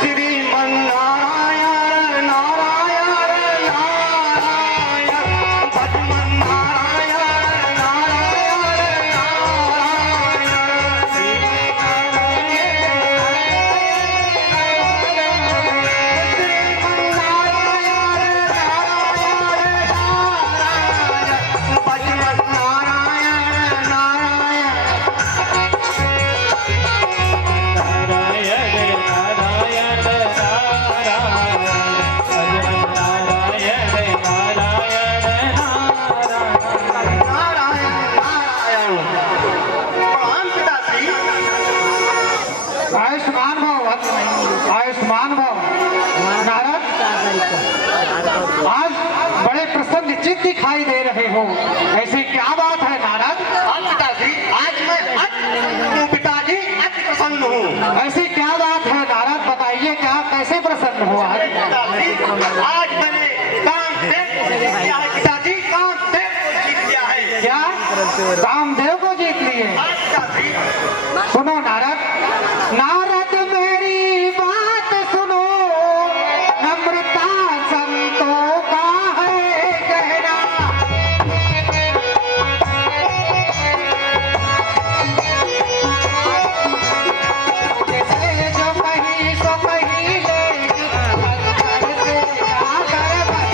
श्रीमन नारायण नारायण नारायण। भजमन नारायण नारायण नारायण। भजमन नारायण नारायण। नारायण नारायण। प्रणाम पिताश्री। आयुष्मान भव, आयुष्मान भव। नारद, आज बड़े प्रसन्न चित्त दिखाई दे रहे हो, ऐसी क्या बात है नारद? हाँ पिताश्री, आज मैं पिताजी अति प्रसन्न हूँ। ऐसी क्या बात है नारद, बताइए क्या, कैसे प्रसन्न हो आज? पिताश्री, आज मैंने कामदेव को जीत लिया है। पिताजी, कामदेव को जीत लिया है। क्या कामदेव को जीत लिए? हाँ पिताश्री। सुनो नारद, नारद मेरी बात सुनो, नम्रता संतों का है कहना। जैसे जो कहीं सो कहीं ले, घर से जाकर बस।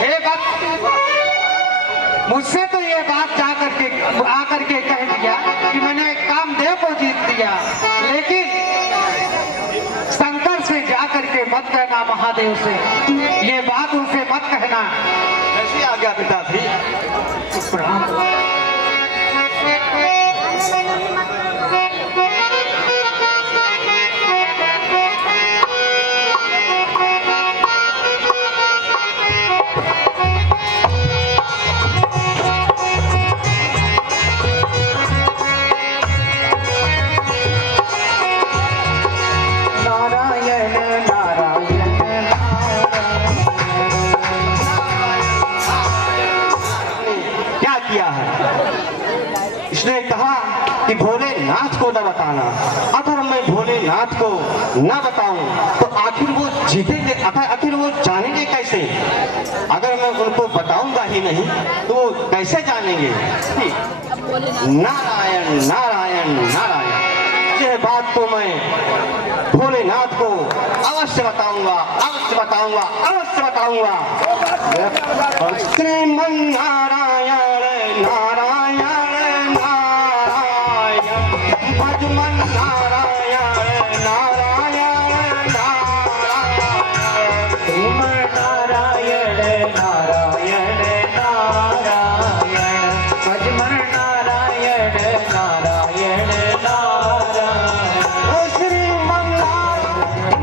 हे भक्त, मुझसे तो ये बात आकर के कह दिया कि मैंने कामदेव को जीत लिया, लेकिन शंकर से जाकर के मत कहना, महादेव से ये बात उनसे मत कहना। कैसी आ गया पिताश्री? प्रणाम। नारायण नारायण क्या किया है? इसने कहा कि भोलेनाथ को न बताना। अगर मैं भोलेनाथ को न बताऊं तो आखिर वो जीतेंगे, आखिर वो जानेंगे कैसे? अगर मैं उनको बताऊंगा ही नहीं तो वो कैसे जानेंगे? नारायण नारायण नारायण, यह बात तो मैं भोलेनाथ को अवश्य बताऊंगा, अवश्य बताऊंगा, अवश्य बताऊंगा। श्रीमन नारायण नारायण नारायण, भजमन नारायण नारायण नारायण, श्रीमन नारायण नारायण नारायण, भजमन नारायण नारायण नारायण। श्रीमन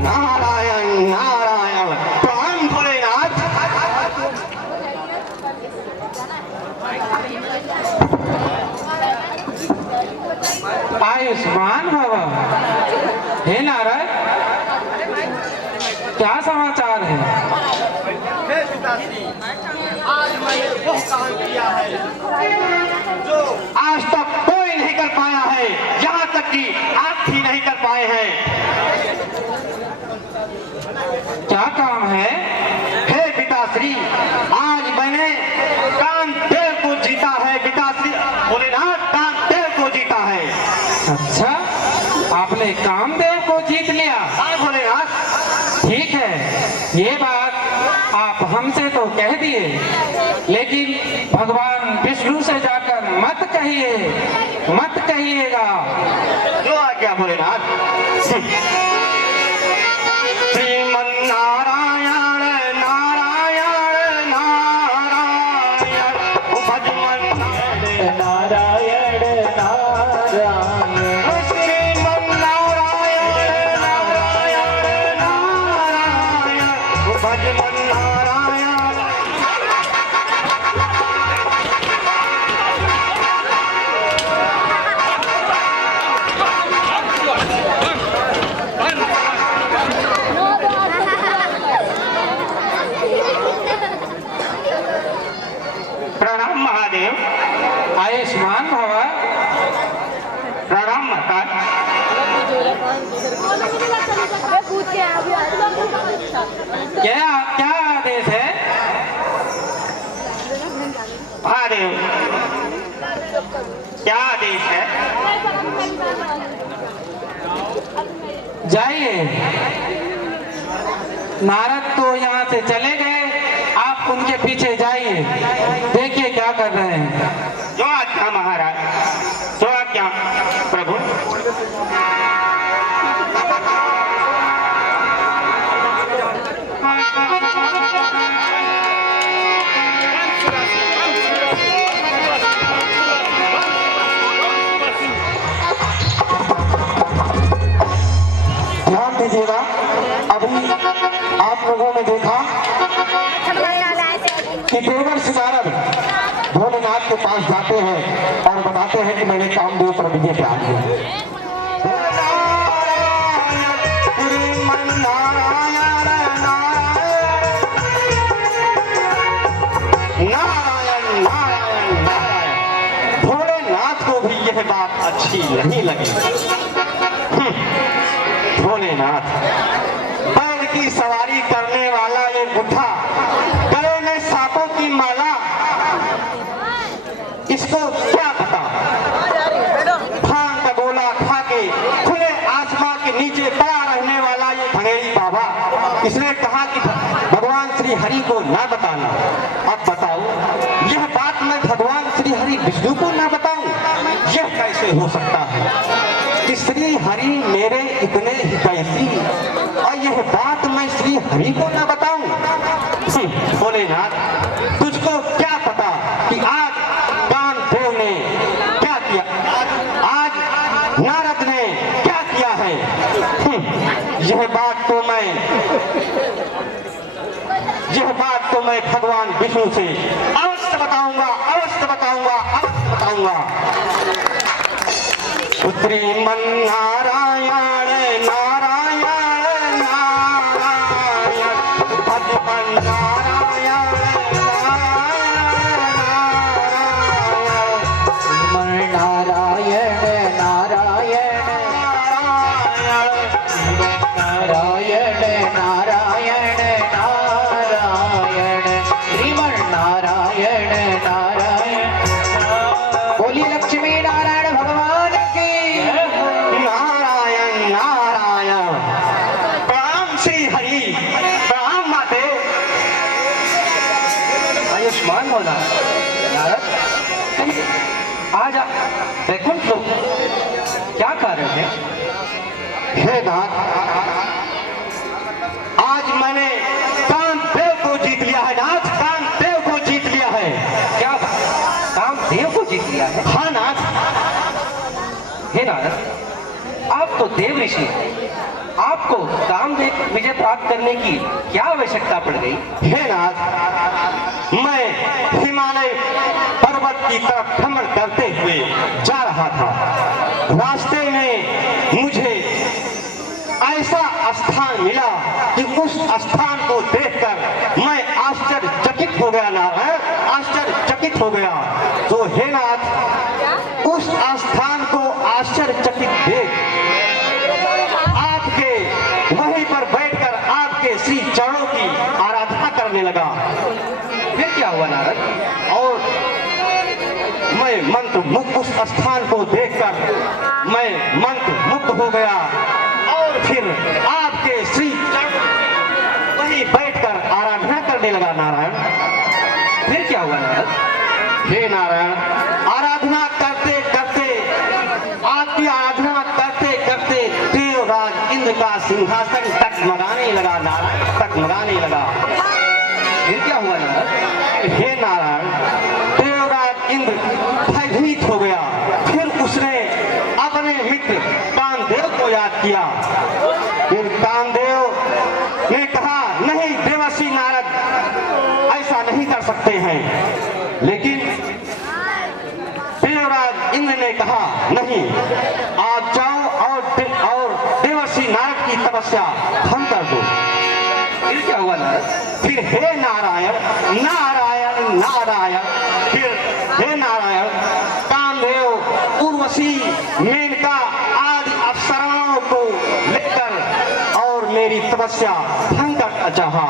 नारायण नारायण। प्रणाम भोलेनाथ। आयुष्मान भव। हे नारद, क्या समाचार है? आज मैंने वो काम किया है जो आज तक कोई नहीं कर पाया है, यहाँ तक कि आप भी नहीं कर पाए हैं। क्या काम है? हे पिताश्री, आज मैंने कामदेव को जीता है। पिताश्री, भोलेनाथ कामदेव को जीता है। अच्छा, आपने कामदेव को जीत लिया। हाँ भोलेनाथ। ठीक है, ये बात आप हमसे तो कह दिए, लेकिन भगवान विष्णु से जाकर मत कहिए, मत कहिएगा। जो आज्ञा भोलेनाथ। श्रीमन नारायण नारायण नारायण, भजमन नारायण नारायण, श्रीमन नारायण नारायण नारायण, भजमन नारायण। प्रणाम महादेव। आयुष्मान भव। प्रणाम माता। क्या क्या आदेश है? महादेव, क्या आदेश है? जाइए। नारद तो यहाँ से चले गए, आप उनके पीछे जाइए, देखिए क्या कर रहे हैं। जो आज्ञा महाराज, जो आज्ञा प्रभु। ध्यान दीजिएगा, अभी आप लोगों ने देखा कि देवर सिनारद भोलेनाथ के पास जाते हैं और बताते हैं कि मैंने कामदेव पर विजय पा लिया। नारायण नारायण नारायण। भोलेनाथ को भी यह बात अच्छी नहीं लगी। भोलेनाथ, बैल की सवारी करने वाला ये बुढ़ा, गले में सांपों की माला, इसको क्या पता? भांग का गोला खा के खुले आसमान के नीचे पड़ा रहने वाला ये भंगेरी बाबा, इसने कहा कि भगवान श्री हरि को ना बताना। अब बताओ, यह बात मैं भगवान श्री हरि विष्णु को ना बताऊं, यह कैसे हो सकता है? कि श्री हरि मेरे इतने हितैषी और यह बात मैं श्री हरि को ना बताऊं? भोलेनाथ, तुझको क्या पता कि आज कामदेव ने क्या किया, आज नारद ने क्या किया है? यह बात तो मैं भगवान विष्णु से अवश्य बताऊंगा, अवश्य बताऊंगा, अवश्य बताऊंगा। श्रीमन नारायण नारायण नारायण, भजमन नारायण नारायण, नारायण नारायण नारायण, नारायण नारायण तो क्या कारण है? हे नाथ, आज मैंने कामदेव को जीत लिया है नाथ, कामदेव को जीत लिया है। क्या कामदेव को जीत लिया है? हाँ नाथ। हे नारद, आप तो देव ऋषि हैं, आपको कामदेव विजय प्राप्त करने की क्या आवश्यकता पड़ गई? हे नाथ, मैं हिमालय पर्वत की तरफ भ्रमण करते हुए जा रहा था। रास्ते में मुझे ऐसा स्थान मिला कि उस स्थान को देखकर मैं आश्चर्यचकित हो गया नारायण, आश्चर्यचकित हो गया। तो हे नाथ, उस स्थान को आश्चर्यचकित देख आपके वहीं पर बैठकर आपके श्री चरणों की आराधना करने लगा। फिर क्या हुआ नारद? और मैं मंत्र मुग्ध, उस स्थान को देखकर मैं मंत्र मुग्ध हो गया और फिर आपके श्री चरणों वहीं बैठकर आराधना करने लगा नारायण। फिर क्या हुआ नारद? हे नारायण, आराधना करते करते, आपकी आराधना करते करते देवराज इंद्र का सिंहासन टकमगाने लगा नारायण, टकमगाने लगा। फिर क्या हुआ नारद? हे नारायण, देवराज इंद्र भयभीत हो गया। फिर उसने अपने मित्र कामदेव को याद किया। फिर कामदेव ने कहा, नहीं देवर्षि नारद, ऐसा नहीं कर सकते हैं। लेकिन देवराज इंद्र ने कहा, नहीं, आप जाओ और देवर्षि नारद की तपस्या भंग कर दो। फिर क्या हुआ नारद? फिर हे नारायण, नारायण नारायण, फिर हे नारायण, कामदेव उर्वशी, मेनका आदि अप्सराओं को लेकर और मेरी तपस्या भंग करना चाहा।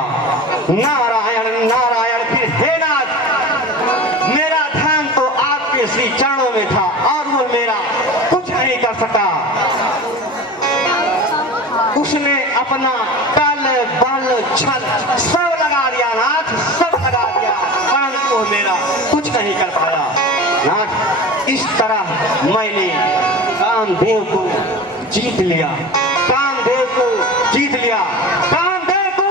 नारायण नारायण, फिर हे नाथ, मेरा ध्यान तो आपके श्री चरणों में था और वो मेरा कुछ नहीं कर सका। उसने अपना तल बल छल सब लगा दिया नाथ, सब लगा दिया, परंतु वो मेरा कुछ नहीं कर पाया नाथ। इस तरह मैंने कामदेव को जीत लिया, कामदेव को जीत लिया, कामदेव को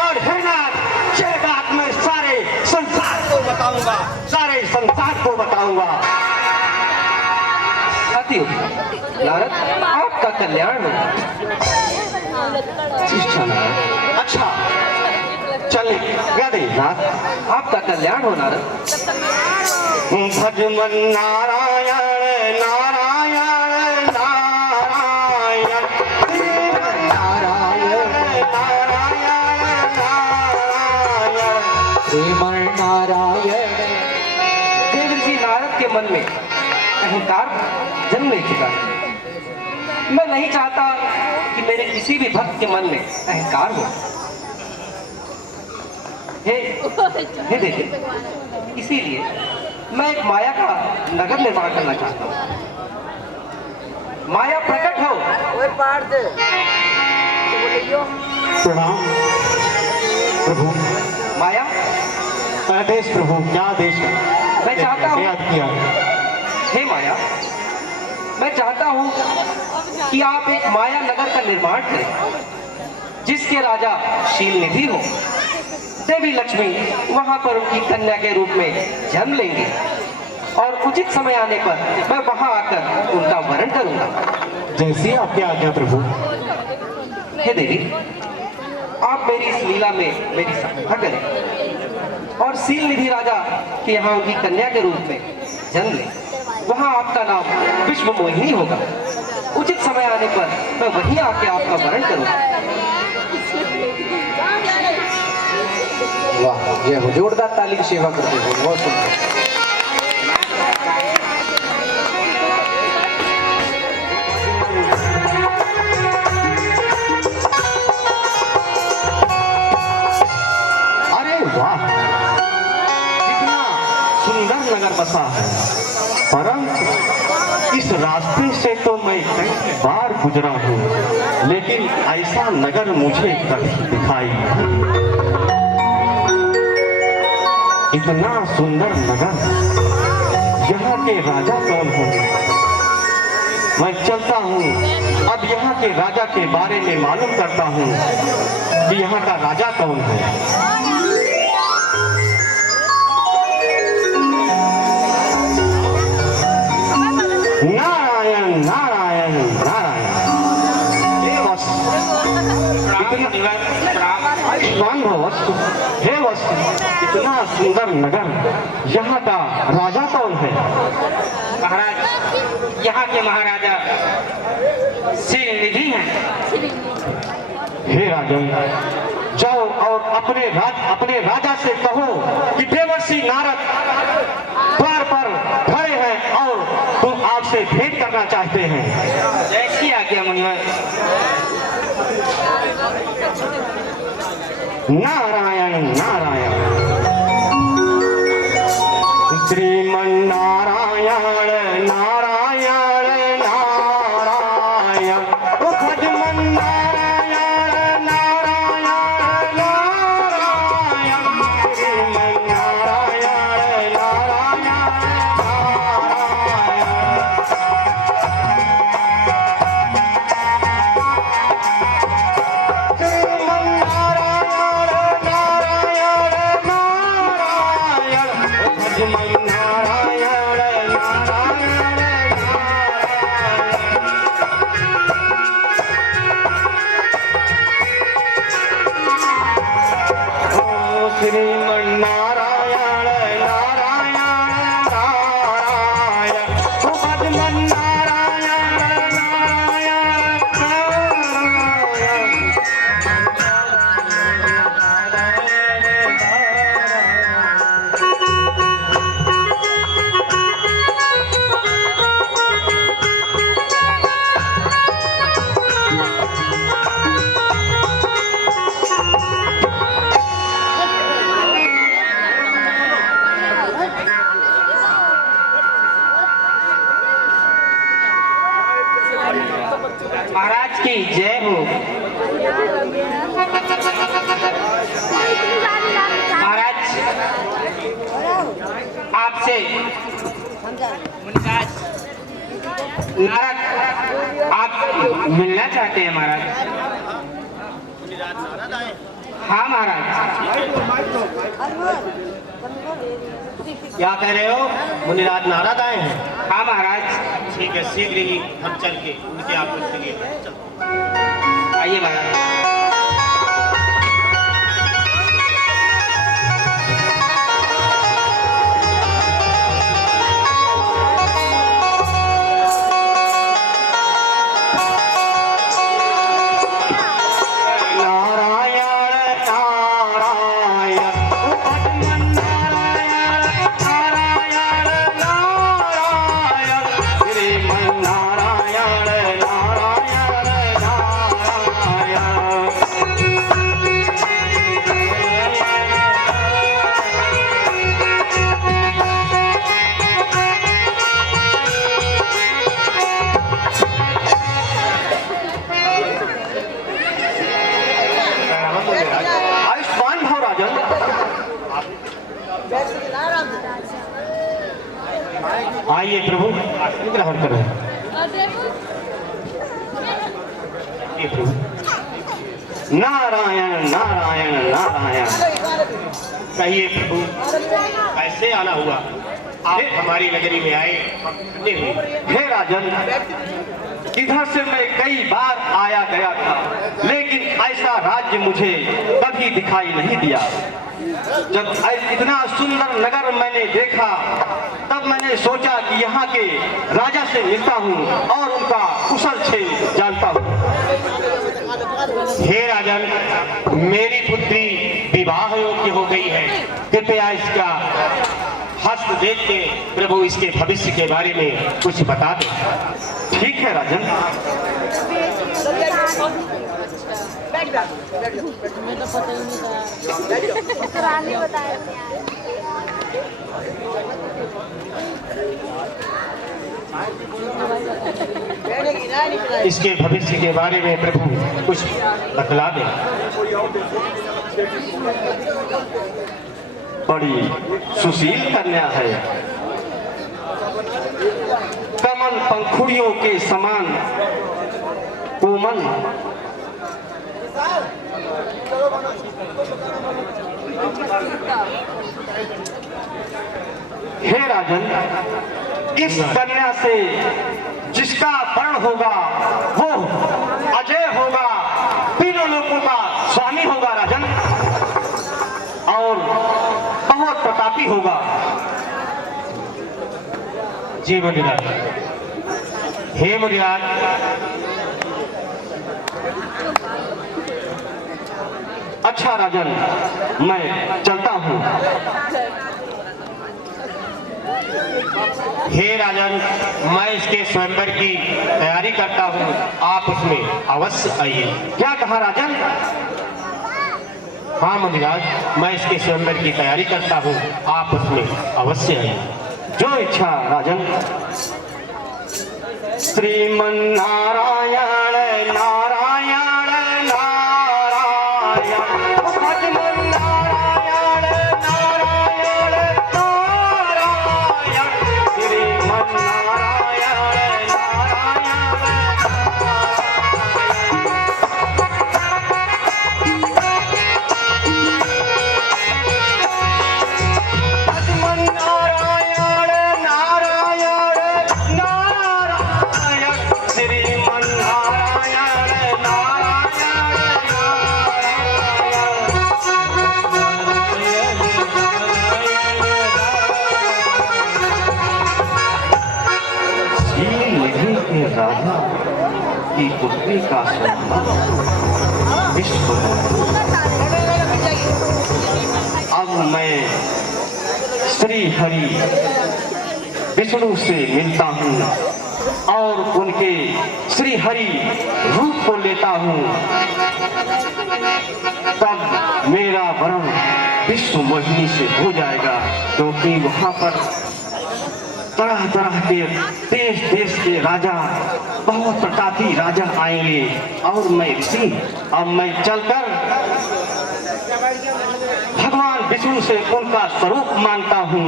और हे नाथ, ये बात मैं सारे संसार को बताऊंगा, सारे संसार को बताऊंगा। अति नारद, आपका कल्याण हो। अच्छा नारद, अच्छा चल गए नाथ, आपका कल्याण हो नारद। भजमन नारायण नारायण नारायण, नारायण नारायण नारायण, श्रीमन नारायण। देव ऋषि नारद के मन में अहंकार जन्म ले चुका है। मैं नहीं चाहता कि मेरे किसी भी भक्त के मन में अहंकार हो। हे देवी, इसीलिए मैं एक माया का नगर निर्माण करना चाहता हूँ। माया प्रकट हो। प्रणाम प्रभु। माया, आदेश प्रभु, क्या आदेश? मैं चाहता हूँ, याद किया। हे माया, मैं चाहता हूँ कि आप एक माया नगर का निर्माण करें, जिसके राजा शीलनिधि हो। देवी लक्ष्मी वहां पर उनकी कन्या के रूप में जन्म लेंगे और उचित समय आने पर मैं वहां आकर उनका वरण करूंगा। जैसी आपकी आज्ञा प्रभु। हे देवी, आप मेरी इस लीला में मेरी सहायता करें और शीलनिधि राजा के यहाँ उनकी कन्या के रूप में जन्म ले। वहां आपका नाम विश्व मोहिनी होगा। उचित समय आने पर मैं वहीं आके आपका वरण करूंगा। वाह, जय हो। जोरदार ताली की सेवा करते हो, बहुत सुंदर। अरे वाह, कितना सुंदर नगर बसा है। परंतु इस रास्ते से तो मैं कई बार गुजरा हूँ, लेकिन ऐसा नगर मुझे कभी दिखाई नहीं। इतना सुंदर नगर यहाँ के राजा कौन होंगे। मैं चलता हूँ, अब यहाँ के राजा के बारे में मालूम करता हूँ कि यहाँ का राजा कौन है। नारायण नारायण नारायण। आयुष्मान भव वस्तु, हे वस्तु, इतना सुंदर नगर, यहाँ का राजा कौन है। महाराज, यहाँ के महाराजा शीलनिधि हैं। हे राजन, जाओ और अपने राजा से कहो कि देवर्षि नारद द्वार पर खड़े हैं और तुम आपसे भेंट करना चाहते हैं। जैसी आज्ञा मुनिवर। नारायण नारायण। श्रीमन्नारायण नारायण नारायण। भजमन नारायण नारायण नारायण। श्रीमन्नारायण नारायण महाराज की जय हो। महाराज, आपसे नारद आप मिलना चाहते हैं महाराज। हाँ महाराज। क्या कह रहे हो? मुनिराज नारद आए हैं? हाँ महाराज। ठीक है, शीघ्र ही हम चल के उनके आगमन के लिए चलते आइए महाराज। आइए प्रभु, आसन ग्रहण करें। ये प्रभु। नारायण नारायण नारायण। कहिए प्रभु, कैसे आना हुआ? आप हमारी नगरी में आए, हे राजन, इधर से मैं कई बार आया गया था, लेकिन ऐसा राज्य मुझे कभी दिखाई नहीं दिया। जब इतना सुंदर नगर मैंने देखा, तब मैंने सोचा कि यहाँ के राजा से मिलता हूँ और उनका कुशल क्षेम जानता हूँ। हे राजन, मेरी पुत्री विवाह योग्य हो गई है। कृपया इसका हस्त देख के प्रभु इसके भविष्य के बारे में कुछ बता दे। ठीक है राजन। इसके भविष्य के बारे में प्रभु कुछ बतला दे। बड़ी सुशील कन्या है, कमल पंखुड़ियों के समान कोमल, हे राजन, इस कन्या से जिसका वर्ण होगा वो अजय होगा, तीनों लोगों का स्वामी होगा राजन, और बहुत प्रतापी होगा। जी मुनिराज। हे मुनिराज, अच्छा राजन, मैं चलता हूँ। हे राजन, मैं इसके स्वयंवर की तैयारी करता हूँ, आप उसमें अवश्य आइए। क्या कहा राजन? हाँ मुनिराज, मैं इसके स्वयंवर की तैयारी करता हूँ, आप उसमें अवश्य आइए। जो इच्छा राजन। श्रीमन नारायण नारायण नारायण, भजमन नारायण नारायण नारायण, श्रीमन नारायण नारायण, भजमन नारायण नारायण नारायण, श्रीमन नारायण शीलनिधि के राजा की पुत्री का सम्मान विश्व। अब मैं श्री हरि विष्णु से मिलता हूँ और उनके श्री हरि रूप को लेता हूँ, तब मेरा वरण विश्व मोहिनी से हो जाएगा, क्योंकि वहाँ पर तरह तरह के देश देश के राजा, बहुत प्रतापी राजा आएंगे, और मैं ऋषि, अब मैं चलकर भगवान विष्णु से उनका स्वरूप मानता हूँ,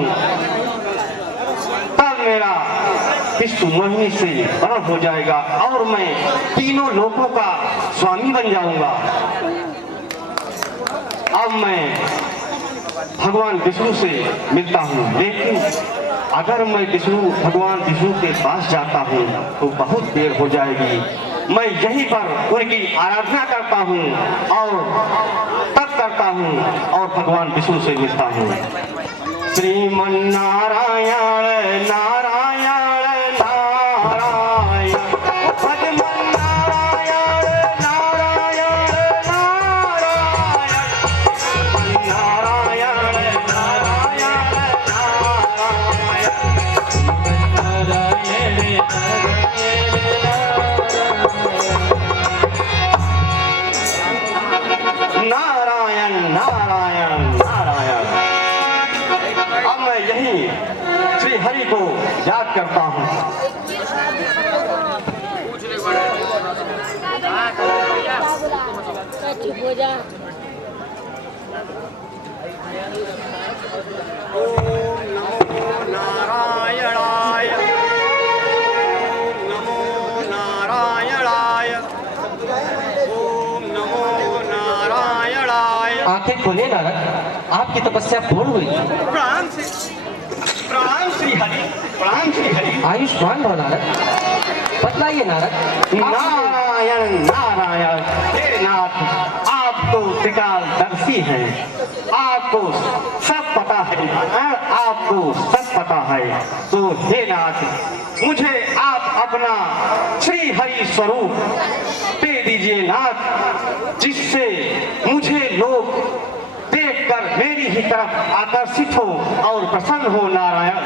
तब मेरा विष्णु मोहिनी से वरण हो जाएगा और मैं तीनों लोगों का स्वामी बन जाऊंगा। अब मैं भगवान विष्णु से मिलता हूँ, लेकिन अगर मैं भगवान विष्णु के पास जाता हूँ तो बहुत देर हो जाएगी। मैं यहीं पर उनकी आराधना करता हूँ और तप करता हूँ और भगवान विष्णु से मिलता हूँ। श्रीमन नारायण नारायण नारायण, भजमन नारायण नारायण नारायण, नारायण नारायण नारायण नारायण। अब मैं यही श्री हरि को याद करता हूँ। चुप हो जा। नारायणाय नमो नारायणाय, ओम नमो नारायणाय। आंखें खोले नारद, आपकी तपस्या पूर्ण हुई। प्रणाम श्री हरि, प्रणाम श्री हरि। आयुष्मान भव नारद, बतलाइए नारद। नारायण नारायण, हे नाथ, आप तो त्रिकालदर्शी हैं, आपको सब पता है, आपको सब पता है। तो हे नाथ, मुझे आप अपना श्री हरि स्वरूप दे दीजिए नाथ, जिससे मुझे लोग देखकर मेरी ही तरफ आकर्षित हो और प्रसन्न हो। नारायण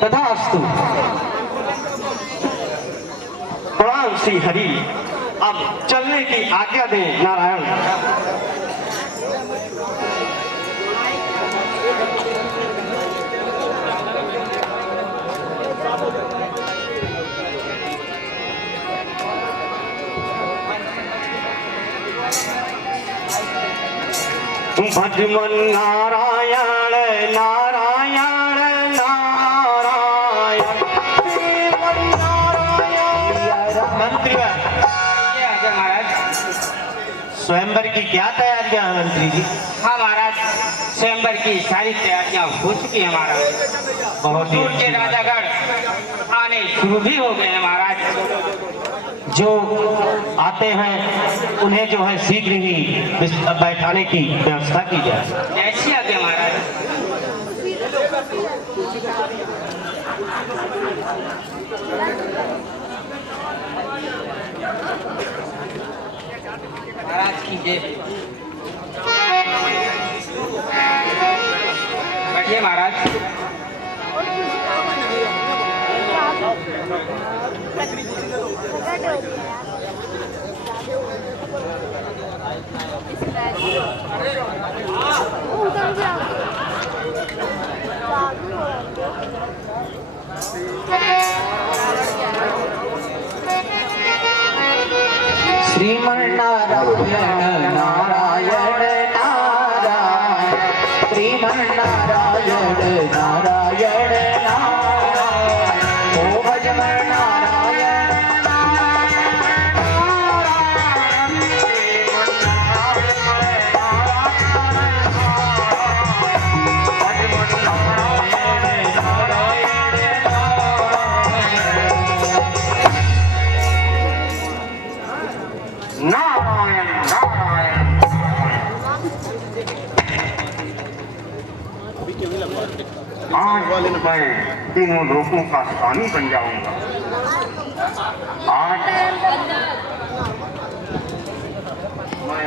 तथास्तु। प्रणाम श्री हरि, अब चलने की आज्ञा दें नारायण। भजमन नारायण नारायण मंत्रीवर, ये आगे महाराज। स्वयंवर की क्या तैयारियां हैं मंत्री जी? हाँ महाराज, स्वयंवर की सारी तैयारियां हो चुकी है महाराज। बहुत ही दूर के अच्छी बात। राजागण आने शुरू भी हो गए हैं महाराज। जो आते हैं उन्हें जो है शीघ्र ही बैठाने की व्यवस्था की जाए। जैसी आगे महाराज। महाराज की जय। बैठिए महाराज। श्रीमन्नारायण नारायण नारायण, श्रीमन्नारायण नारायण नारायण, ओ भजमन नारायण नारायण नारायण। आज मैं तीनों लोगों का स्वामी बन जाऊंगा। आज मैं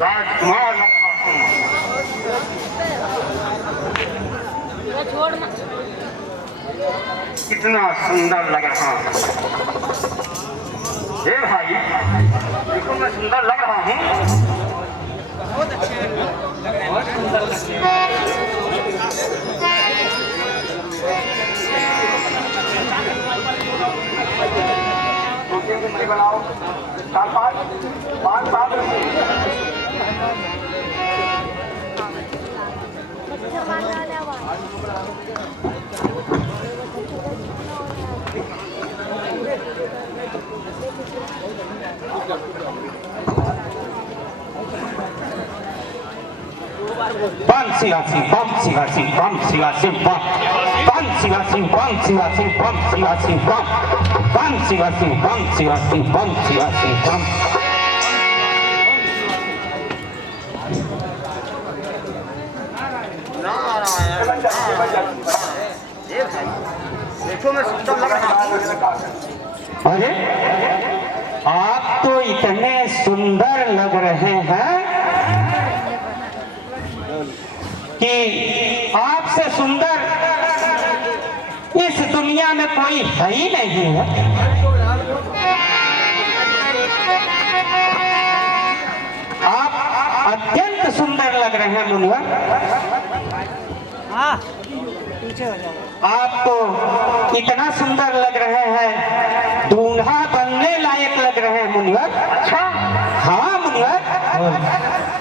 राजकुमार कितना सुंदर लग रहा है। हे भाई, देखो मैं सुंदर लग रहा हूँ। बहुत अच्छे बहुत सुंदर लगते हैं। बनाओ, पाँच सात Bam Sivasim, Bam Sivasim, Bam Sivasim, Bam Sivasim, Bam Sivasim, Bam Sivasim, Bam Sivasim, Bam Sivasim, Bam Sivasim, Bam। देखो मैं सुंदर लग रहा हूँ। अरे आप तो इतने सुंदर लग रहे हैं कि आपसे सुंदर इस दुनिया में कोई है ही नहीं है। आप अत्यंत सुंदर लग रहे हैं मुनिवर। आप तो इतना सुंदर लग रहे हैं, दूल्हा बनने लायक लग रहे हैं मुनिवर। अच्छा, हाँ मुनिवर,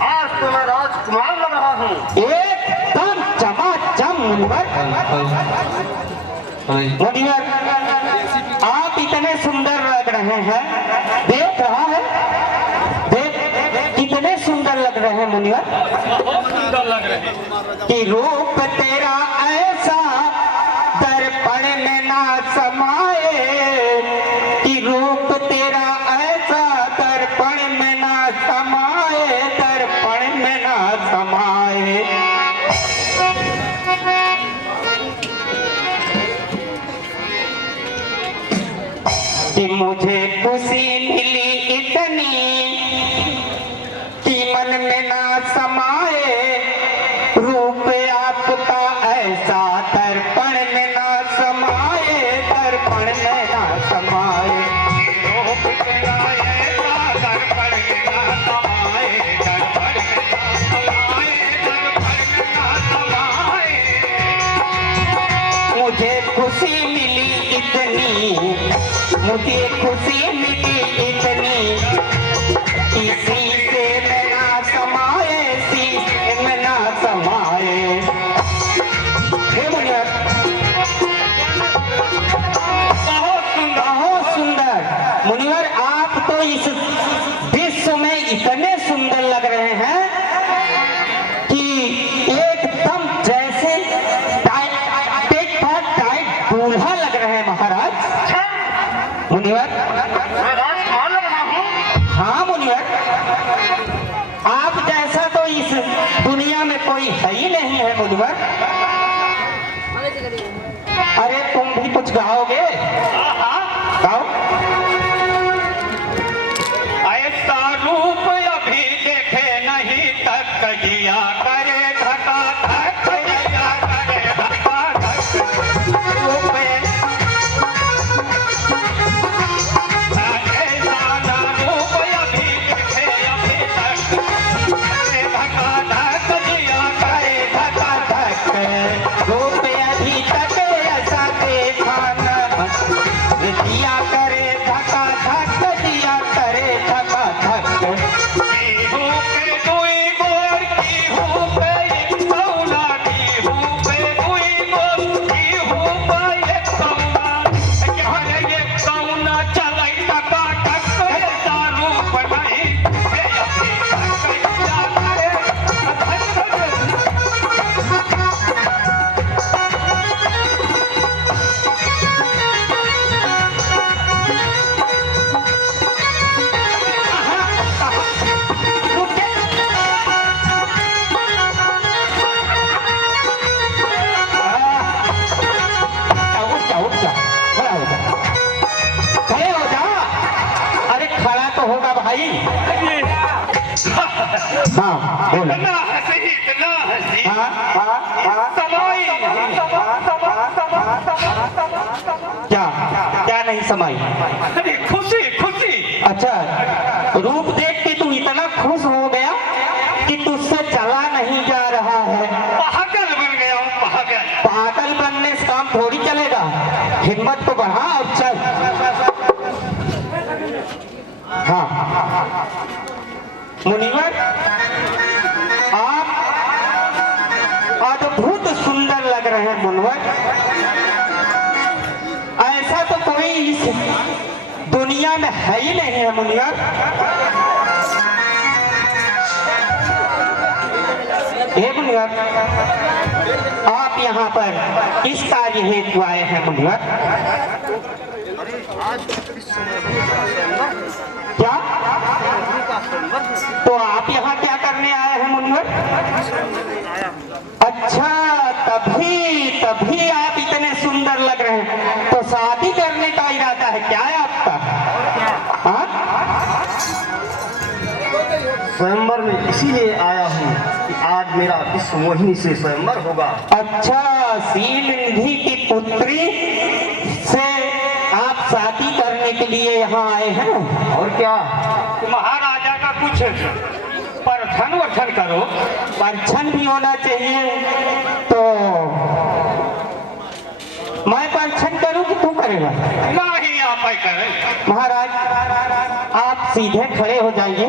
आज तो मैं राजकुमार लग रहा हूँ। एकदम चमाचम मुनिवर। मुनिवर, आप इतने सुंदर लग रहे हैं, देख रहा है, देख कितने सुंदर लग रहे हैं मुनिवर। कि रूप तेरा ऐसा दर्पण में ना समाए, कि रूप तेरा ऐसा दर्पण में ना समाए, दर्पण में ना समाए। कि मुझे खुशी मिली इतनी कि मन में ना समाए, रूप आपका ऐसा दर्पण में ना समाए, दर्पण में ना समाए। रूप तेरा ऐसा दर्पण में ना समाए, दर्पण में ना समाए, दर्पण में ना समाए। मुझे खुशी मिली इतनी, मुझे खुशी मिली इतनी, इसी से मैं ना समाए, इसी से मैं ना समाए। हे मुनिवर, बहुत सुंदर इस विश्व में इतने सुंदर लग रहे हैं कि एकदम जैसे टाइट दूल्हा लग रहे हैं महाराज। मुनिवर, हाँ मुनिवर, आप जैसा तो इस दुनिया में कोई है ही नहीं है मुनिवर। अरे तुम भी कुछ गाओगे? गाओ। ऐसा रूप अभी देखे नहीं तक जिया करे धका धक, जिया करे धका धक। रूप ऐसा ना रूप अभी देखे अभी तक करे धका धक, जिया करे धका धक। रूप अभी तक ऐसा देखा न, दिया करे धका धक, दिया करे धका धक। होगा भाई। हाँ बोलो। इतना हंसी हाँ हाँ हाँ समाई क्या क्या नहीं समाई? अरे खुशी खुशी। अच्छा, रूप देख के तू इतना खुश हो गया कि तुझसे चला नहीं जा रहा है। पागल बन गया हूँ, पागल। पागल बनने से काम थोड़ी चलेगा, हिम्मत को बढ़ा और चल। हाँ मुनिवर, आप अद्भुत सुंदर लग रहे हैं मुनिवर। ऐसा तो कोई इस दुनिया में है ही नहीं है मुनिवर। हे मुनिवर, आप यहाँ पर किस कार्य हेतु आए हैं मुनिवर? क्या? तो आप यहाँ क्या करने आए हैं मुनिवर? अच्छा, तभी आप इतने सुंदर लग रहे हैं। तो शादी करने का इरादा है क्या है आपका? हाँ? स्वयंवर में इसीलिए आया हूँ कि आज मेरा विश्व मोहिनी से स्वयंवर होगा। अच्छा, शील निधि की पुत्री से आप शादी करने के लिए यहाँ आए हैं? और क्या? महाराजा का कुछ परछन वछन करो। परछन भी होना चाहिए। तो मैं परछन करूं कि तू करेगा? नहीं आप ही करें। महाराज, आप सीधे खड़े हो जाइए।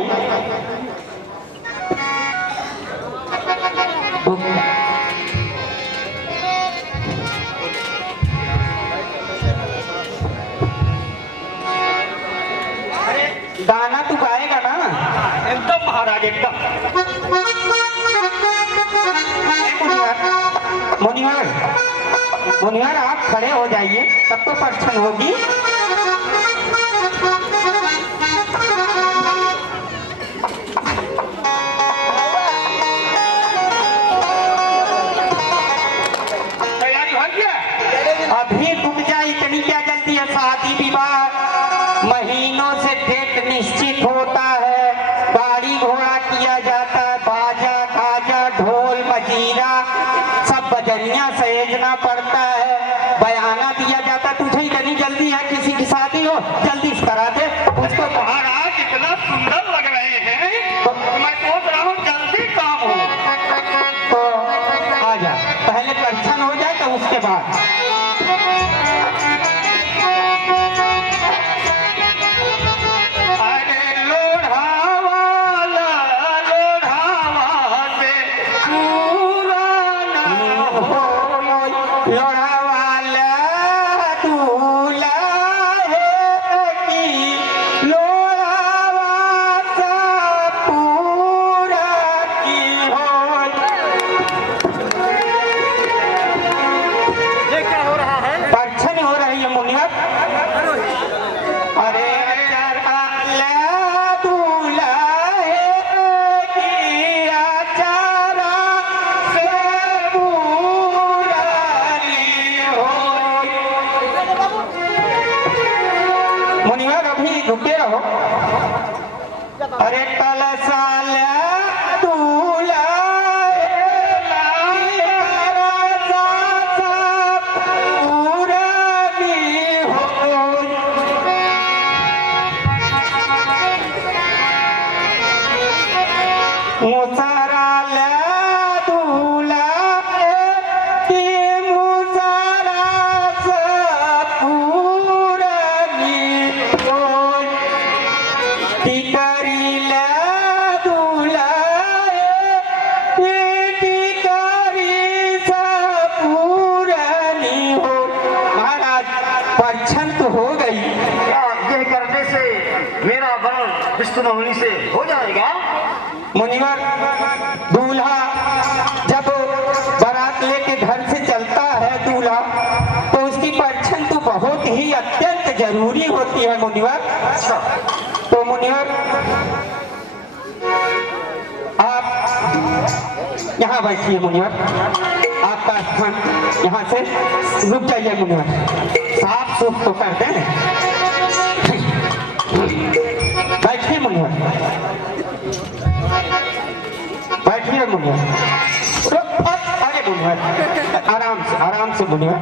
गाना तू गाएगा ना? एकदम महाराज, एकदम। मुनिवर, मुनिवर आप खड़े हो जाइए, तब तो परछन होगी। तैयारी हो गया? अभी रुक जा, इतनी क्या जल्दी है? शादी विवाह महीनों से डेट निश्चित होता है, गाड़ी घोड़ा किया जाता है, बाजा गाजा ढोल मजीरा सब बजनिया सहेजना पड़ता है, बयाना दिया जाता है। तुझे इतनी जल्दी है किसी की शादी हो? जल्दी से करा दे उसको। महाराज इतना सुंदर लग रहे हैं, तो मैं सोच रहा हूँ जल्दी काम हो। तो आ जा, पहले परछन हो जाए तो उसके बाद। लोढ़ा वाला दूल्हा है कि अभी रुके रहो। अरे कलसाल दूल्हा विष्णुमोहिनी से हो जाएगा। मुनिवर, दूल्हा जब बारात लेके घर से चलता है दूल्हा, तो उसकी परछन तो बहुत ही अत्यंत जरूरी होती है मुनिवर। तो मुनिवर आप यहाँ बैठिए मुनिवर, आपका स्थान यहाँ से रुक जाइए मुनिवर, साफ सुफ तो कर दें। बैठिए मुनिवर, बैठिए मुनिवर, अरे मुनिवर आराम से मुनिवर।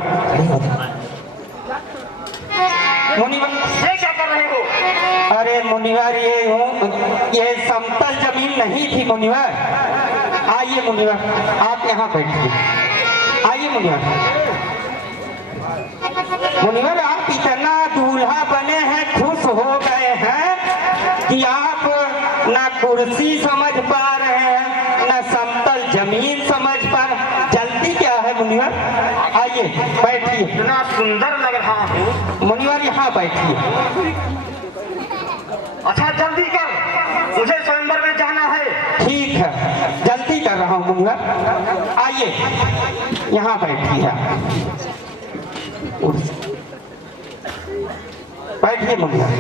मुनिवर ये क्या कर रहे हो? अरे मुनिवर ये समतल जमीन नहीं थी मुनिवर। आइए मुनिवर, आप यहाँ बैठिए। आइए मुनिवर। मुनिवर, आप इतना दूल्हा बने हैं, खुश हो गए हैं कि आप ना कुर्सी समझ पा रहे हैं, ना समतल जमीन समझ पा रहे। जल्दी क्या है मुनिवर? आइए बैठिए। इतना सुंदर लग रहा हूँ। मुनिवर यहाँ बैठिए। अच्छा जल्दी कर, मुझे स्वयंवर में जाना है। ठीक है, जल्दी कर रहा हूँ मुनिवर। आइए यहाँ बैठिए, बैठिए मुनिवर।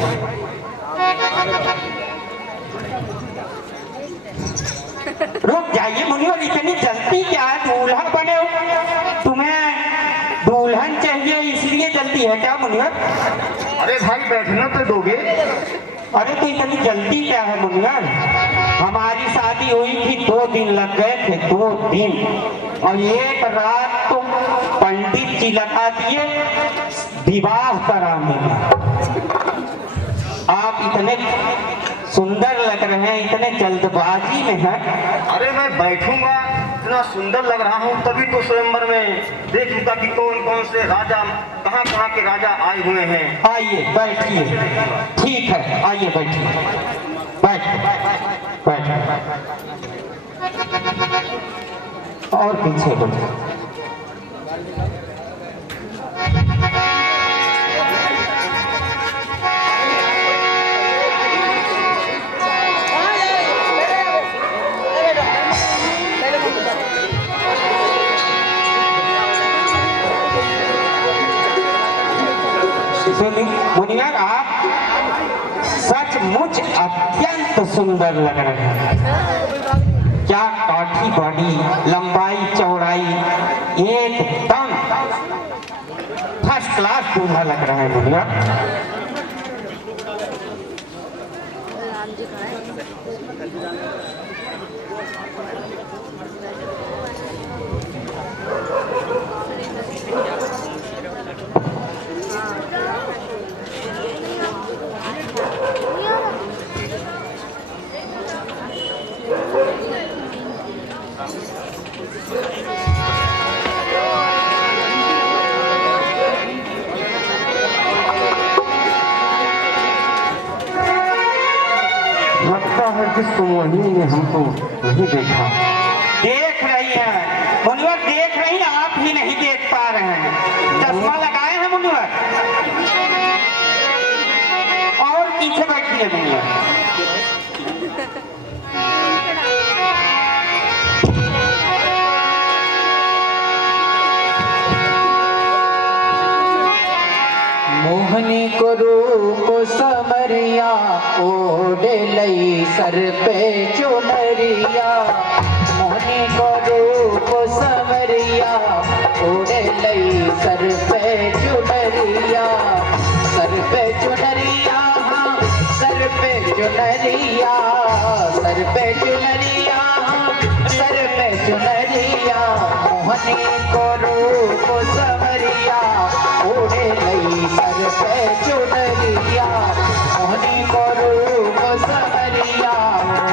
रुक जाइए मुनिवर, इतनी जल्दी क्या है? दूल्हा बने हो, तुम्हें दुल्हन चाहिए इसलिए जल्दी है क्या मुनिवर? अरे भाई बैठना तो दोगे? अरे तो इतनी जल्दी क्या है मुनिवर? हमारी शादी हुई थी 2 दिन लग गए थे, 2 दिन, और एक रात तो पंडित जी लगा दिए विवाह कराने में। आप इतने सुंदर लग रहे हैं, इतने जल्दबाजी में हैं। अरे मैं बैठूंगा, इतना सुंदर लग रहा हूँ तभी तो स्वयंवर में देखूंगा कि कौन कौन से राजा, कहाँ कहाँ के राजा आए हुए हैं। आइए बैठिए। ठीक है, आइए बैठिए, बैठ और पीछे बैठो। मुनिवर, आप सचमुच अत्यंत सुंदर लग रहे हैं। क्या काठी बॉडी, लंबाई चौड़ाई, एकदम फर्स्ट क्लास दूल्हा लग रहा है मुनिवर। लगता है जिसको वही ने हमको नहीं देखा। देख रही है मुनिवर, देख रही है, आप ही नहीं देख पा रहे हैं। चश्मा लगाए हैं मुनिवर, और पीछे बैठिए मुनिवर। मोहनी को रूप समरिया, ओढ़े लई सर पे चुनरिया। मोहनी को रूप समरिया, ओढ़े लई सर पे चुनरिया। सर पे चुनरिया, हाँ चुनरिया, सर पे चुनरिया, सर पे चुनरिया, मोहनी को रूप संवरिया, ओढ़े लई सर पे चुनरिया, मोहनी को रूप संवरिया,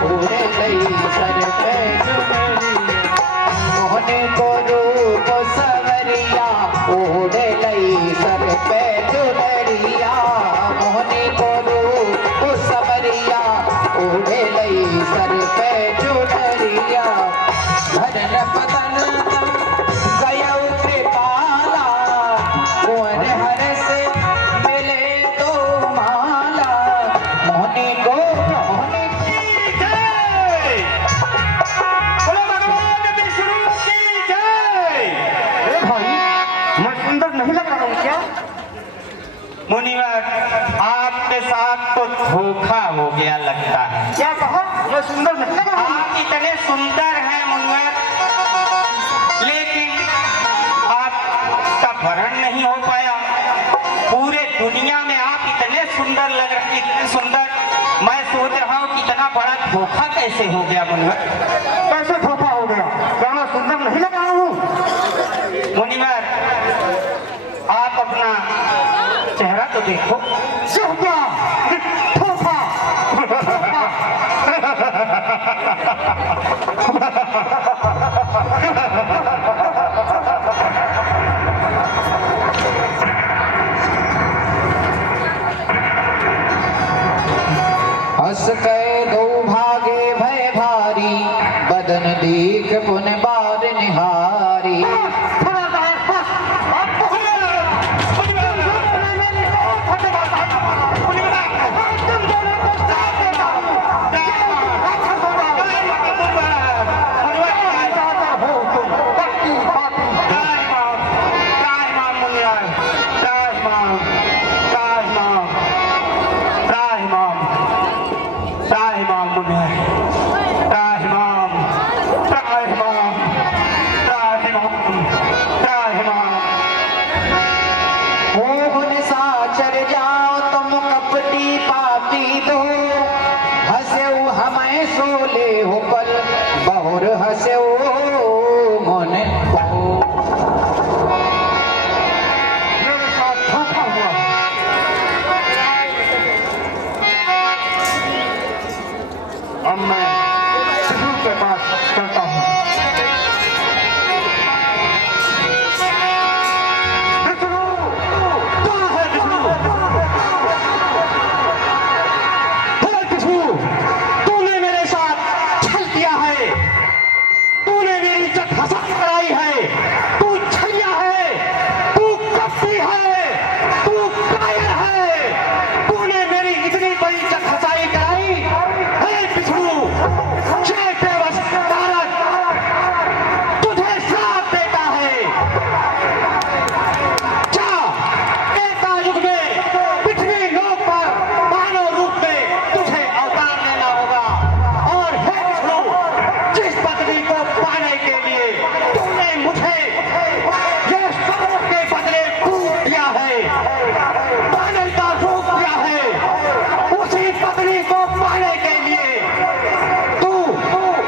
ओढ़े लई सर पे चुनरिया, मोहनी को रूप संवरिया, ओढ़े लई सर पे चुनरिया, मोहनी को रूप संवरिया, ओढ़े लई सर पे चुनरिया, धरन पतन गया कृपाला, कुंवर हर से मिले तो माला, मोहनी को मोहनी की जय। बोलो भगवान विष्णु की जय। अरे भाई, मैं सुंदर नहीं लग रहा हूँ क्या? मुनिवर, आपके साथ तो धोखा हो गया लगता है। क्या कहा? मैं सुंदर नहीं लग रहा हूँ? आप इतने सुंदर हैं मुनिवर, लेकिन आपका वर्ण नहीं हो पाया। पूरे दुनिया में आप इतने सुंदर लग रहे, इतने सुंदर, मैं सोच रहा हूँ कि इतना बड़ा धोखा कैसे हो गया मुनिवर। कैसे धोखा हो गया? क्या मैं सुंदर नहीं लग रहा हूँ? मुनिवर, आप अपना चेहरा तो देखो। धोखा, धोखा। हंस के दो भागे भय भारी, बदन दीख पुन बार निहारी, मोहन साचर जाओ तुम कपटी पापी दो, हंसेऊ हमें सोले हो पल, बहुर हंसेऊ मन को। मेरे साथ धोखा हुआ। अब मैं विष्णु के पास चलता हूँ। विष्णु, कहाँ है विष्णु? हे विष्णु, तूने मेरे साथ छल किया है, तूने मेरी इज्जत हसान कराई है, तू छलिया है, तू कपटी है, तू कायर है, तूने मेरी इतनी बड़ी इज्जत हसाई कराई। हे विष्णु, जय बेबस तारक, तुझे श्राप देता है। जा, त्रेता युग में पृथ्वी लोक पर मानव रूप में तुझे अवतार लेना होगा। और हे विष्णु, जिस पत्नी को पाने के लिए तूने मुझे ये सबों के बदले फूट दिया है, पाने का रूप दिया है, उसी पत्नी को पाने के लिए तू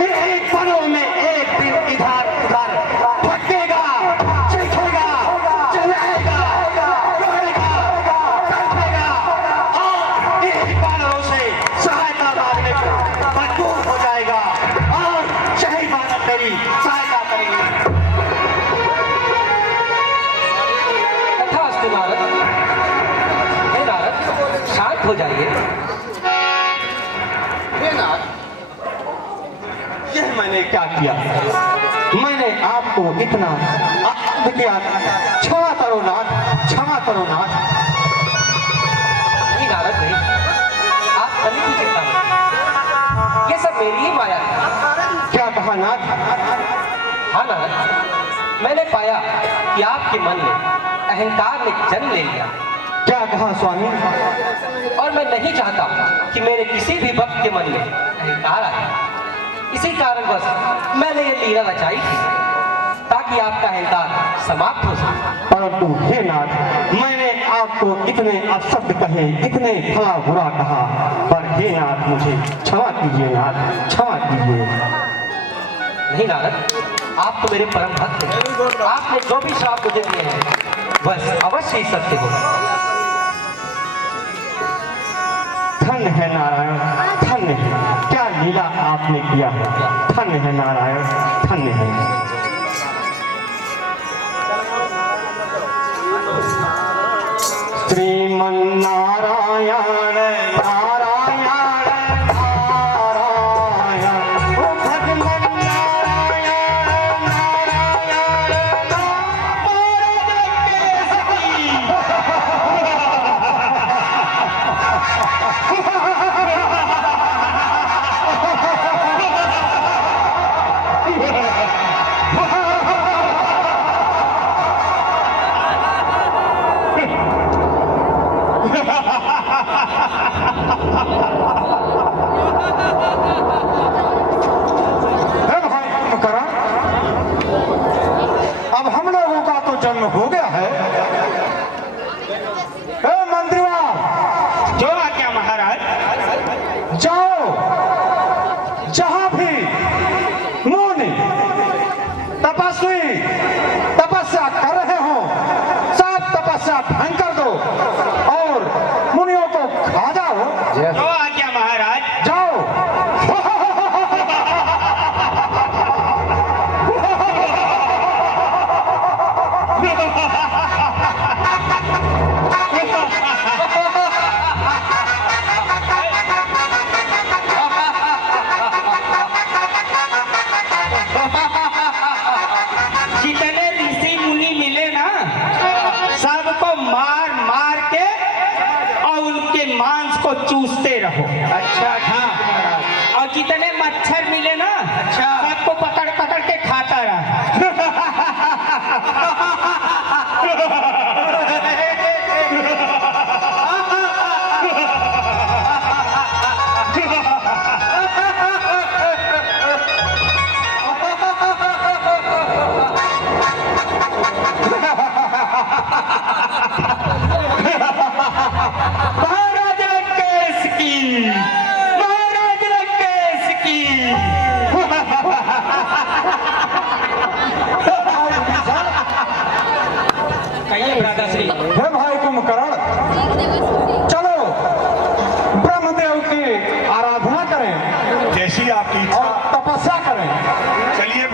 इन्हीं पलों में एक दिन इधर उधर भटकेगा, चीखेगा, चिल्लाएगा, रोएगा, तड़पेगा, और इन्हीं बानरों से सहायता मांगने पर मजबूर हो जाएगा, और शहीद बानर तेरी सहायता करेंगे। तथास्तु नारद। हे नारद, शांत हो जाइए। हे नाथ, यह मैंने क्या किया? मैंने आपको इतना अपराध किया, क्षमा करो नाथ, क्षमा करो नाथ। नहीं नारद नहीं, आप कभी की चिंता मत, ये सब मेरी ही माया है। क्या कहा नाथ? हाँ नारद, मैंने पाया कि आपके मन में अहंकार ने जन्म ले लिया, क्या कहा स्वामी? और मैं नहीं चाहता कि मेरे किसी भी भक्त के मन में अहंकार आए। इसी कारणवश मैंने ये लीला रचाई थी, ताकि आपका अहंकार समाप्त हो सके। परंतु हे नाथ, मैंने आपको इतने अपशब्द कहे, इतने भला बुरा कहा, पर हे नाथ, मुझे क्षमा कीजिए नाथ, क्षमा कीजिए। नहीं नारद, आप तो मेरे परम भक्त हैं। आपने जो भी श्राप मुझे दिए हैं बस अवश्य ही सत्य होगा। धन्य है नारायण, धन्य है, क्या लीला आपने किया है। धन्य है नारायण, धन्य है। श्रीमन नारायण नारायण नारायण, ओ भगवन नारायण नारायण अब हम लोगों का तो जन्म हो गया है। मंत्रीवार, जो आज्ञा महाराज। जाओ, जहां भी मुनि तपस्वी तपस्या कर रहे हो सब तपस्या भंग कर दो और मुनियों को खा जाओ। जो आज्ञा महाराज। जाओ। जितने ऋषि मुनि मिले ना सबको मार मार के और उनके मांस को चूसते रहो। अच्छा हाँ, और जितने मच्छर मिले ना सबको पकड़ पकड़ के खाता रहा। महाराज केस की, महाराज केस की। कहिए भ्राताश्री। हे भाई कुंभकर्ण, चलो ब्रह्मदेव की आराधना करें जैसी आपकी इच्छा। और तपस्या करें। चलिए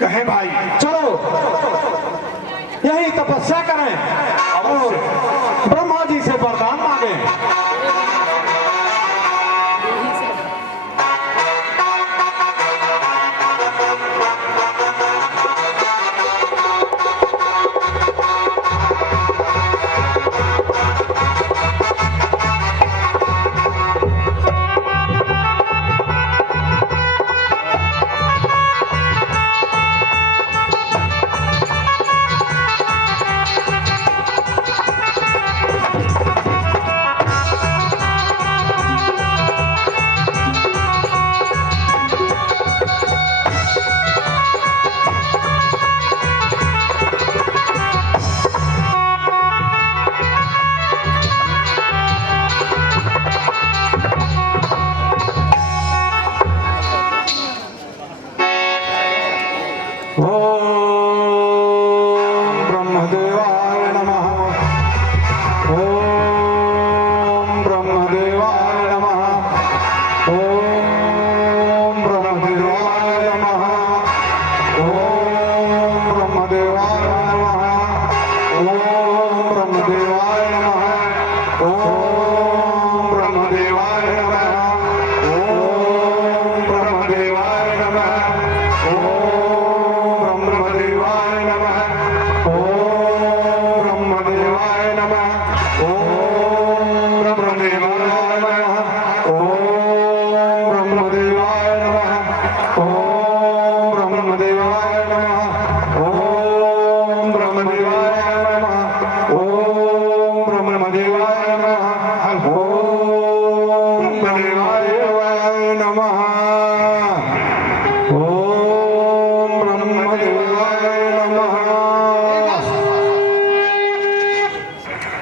कहें भाई। चलो यही तपस्या करें और ब्रह्मा जी से वरदान मांगे।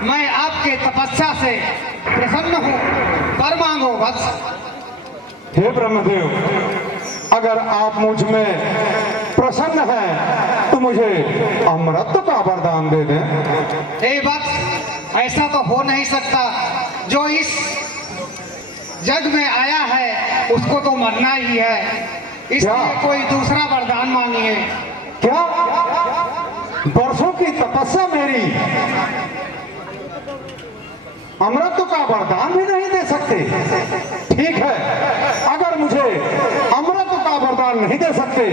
मैं आपके तपस्या से प्रसन्न हूँ, वर मांगो वत्स। हे ब्रह्मदेव, अगर आप मुझ में प्रसन्न हैं तो मुझे अमृत का वरदान दे दें। हे वत्स, ऐसा तो हो नहीं सकता। जो इस जग में आया है उसको तो मरना ही है, इसलिए कोई दूसरा वरदान मांगिए। क्या वर्षों की तपस्या मेरी अमृत का वरदान भी नहीं दे सकते? ठीक है, अगर मुझे अमृत का वरदान नहीं दे सकते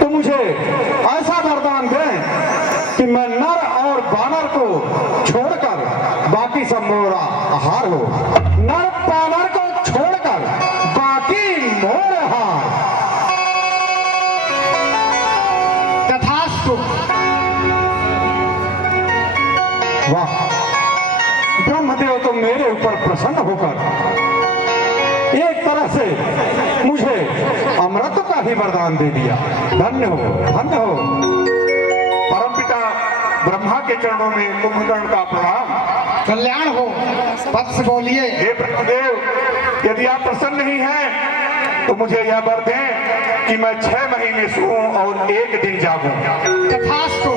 तो मुझे ऐसा वरदान दें कि मैं नर और वानर को छोड़कर बाकी सब मोरा आहार हो। नर वानर को छोड़कर बाकी मोर आहार। तथास्तु। वाह, ब्रह्मदेव तो मेरे ऊपर प्रसन्न होकर एक तरह से मुझे अमृत का ही वरदान दे दिया। धन्य हो, धन्य हो। परमपिता ब्रह्मा के चरणों में कुंभकर्ण का प्रणाम। कल्याण हो। वत्स बोलिए। हे ब्रह्मदेव, यदि आप प्रसन्न नहीं हैं तो मुझे यह वर दें कि मैं 6 महीने सोऊं और 1 दिन जागूं। तथास्तु।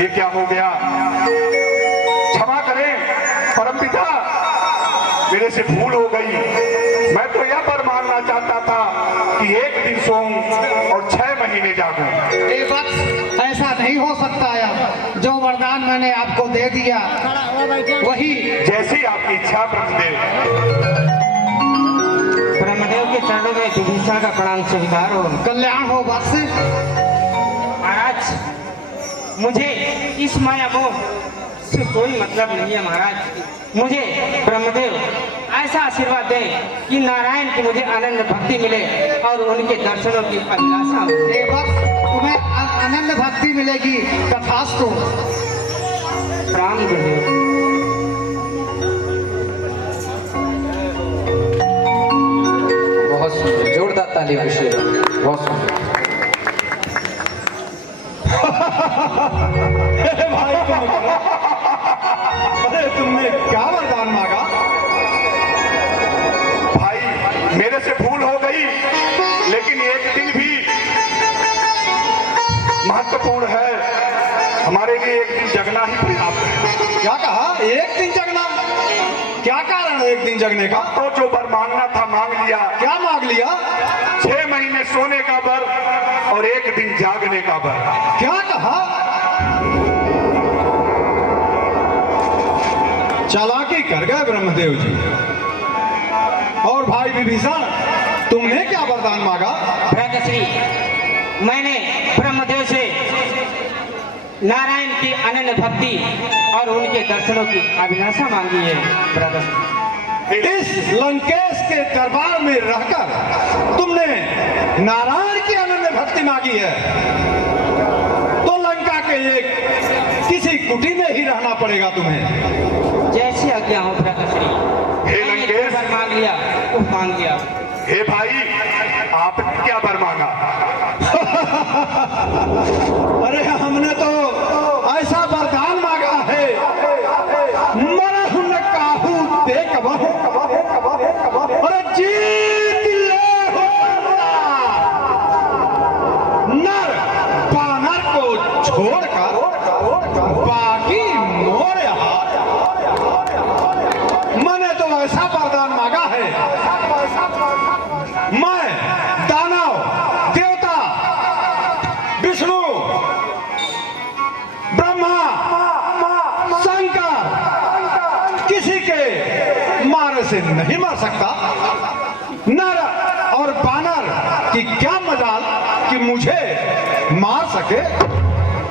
ये क्या हो गया? क्षमा करें परमपिता, मेरे से भूल हो गई। मैं तो यह वर मानना चाहता था कि 1 दिन सोऊं और 6 महीने जागूं। ये वत्स, ऐसा नहीं हो सकता है। जो वरदान मैंने आपको दे दिया वही। जैसी आपकी इच्छा ब्रह्मदेव। ब्रह्मदेव के चरणों में विभीषण का प्रणाम स्वीकार हो। कल्याण हो वत्स। महाराज, मुझे इस माया मोह से कोई मतलब नहीं है महाराज। मुझे ब्रह्मदेव ऐसा आशीर्वाद दे कि नारायण की मुझे आनंद भक्ति मिले और उनके दर्शनों की अभिलाषा हो। ये वक्त तुम्हें आनंद भक्ति मिलेगी। तथास्तु। राम गुरुदेव। बहुत सुंदर, जोरदार ताली अभिषेक। बहुत सुंदर। भाई अरे तुमने क्या वरदान मांगा? भाई मेरे से भूल हो गई, लेकिन 1 दिन भी महत्वपूर्ण है। हमारे लिए 1 दिन जगना ही पर्याप्त है। क्या कहा? 1 दिन जगना? क्या कारण है 1 दिन जगने का? तो जो वर मांगना था मांग लिया। क्या मांग लिया? 6 महीने सोने का वर और 1 दिन जागने का वर। क्या कहा? चालाकी कर गए ब्रह्मदेव जी। और भाई विभीषण, तुमने क्या वरदान मांगा? भ्राताश्री, मैंने ब्रह्मदेव से नारायण की अनन्य भक्ति और उनके दर्शनों की अभिलाषा मांगी है। भ्राताश्री, इस लंकेश के दरबार में रहकर तुमने नारायण की अनन्य भक्ति मांगी है, तो लंका के एक किसी कुटी में ही रहना पड़ेगा तुम्हें। जैसी आज्ञा हो भ्राताश्री। हे लंकेश, वर मांग लिया, वो मांग लिया। हे भाई, आपने क्या वर मांगा? अरे हमने तो ऐसा वरदान मांगा है, मरहु न काहू देख अरे जीत ले हो नर वानर को छोड़कर बाकी मोर हाथ। मैंने तो ऐसा वरदान मांगा है, मैं दानव, देवता, विष्णु, ब्रह्मा, शंकर किसी के मारे से नहीं मर सकता। नर और वानर की क्या मजाल कि मुझे मार सके।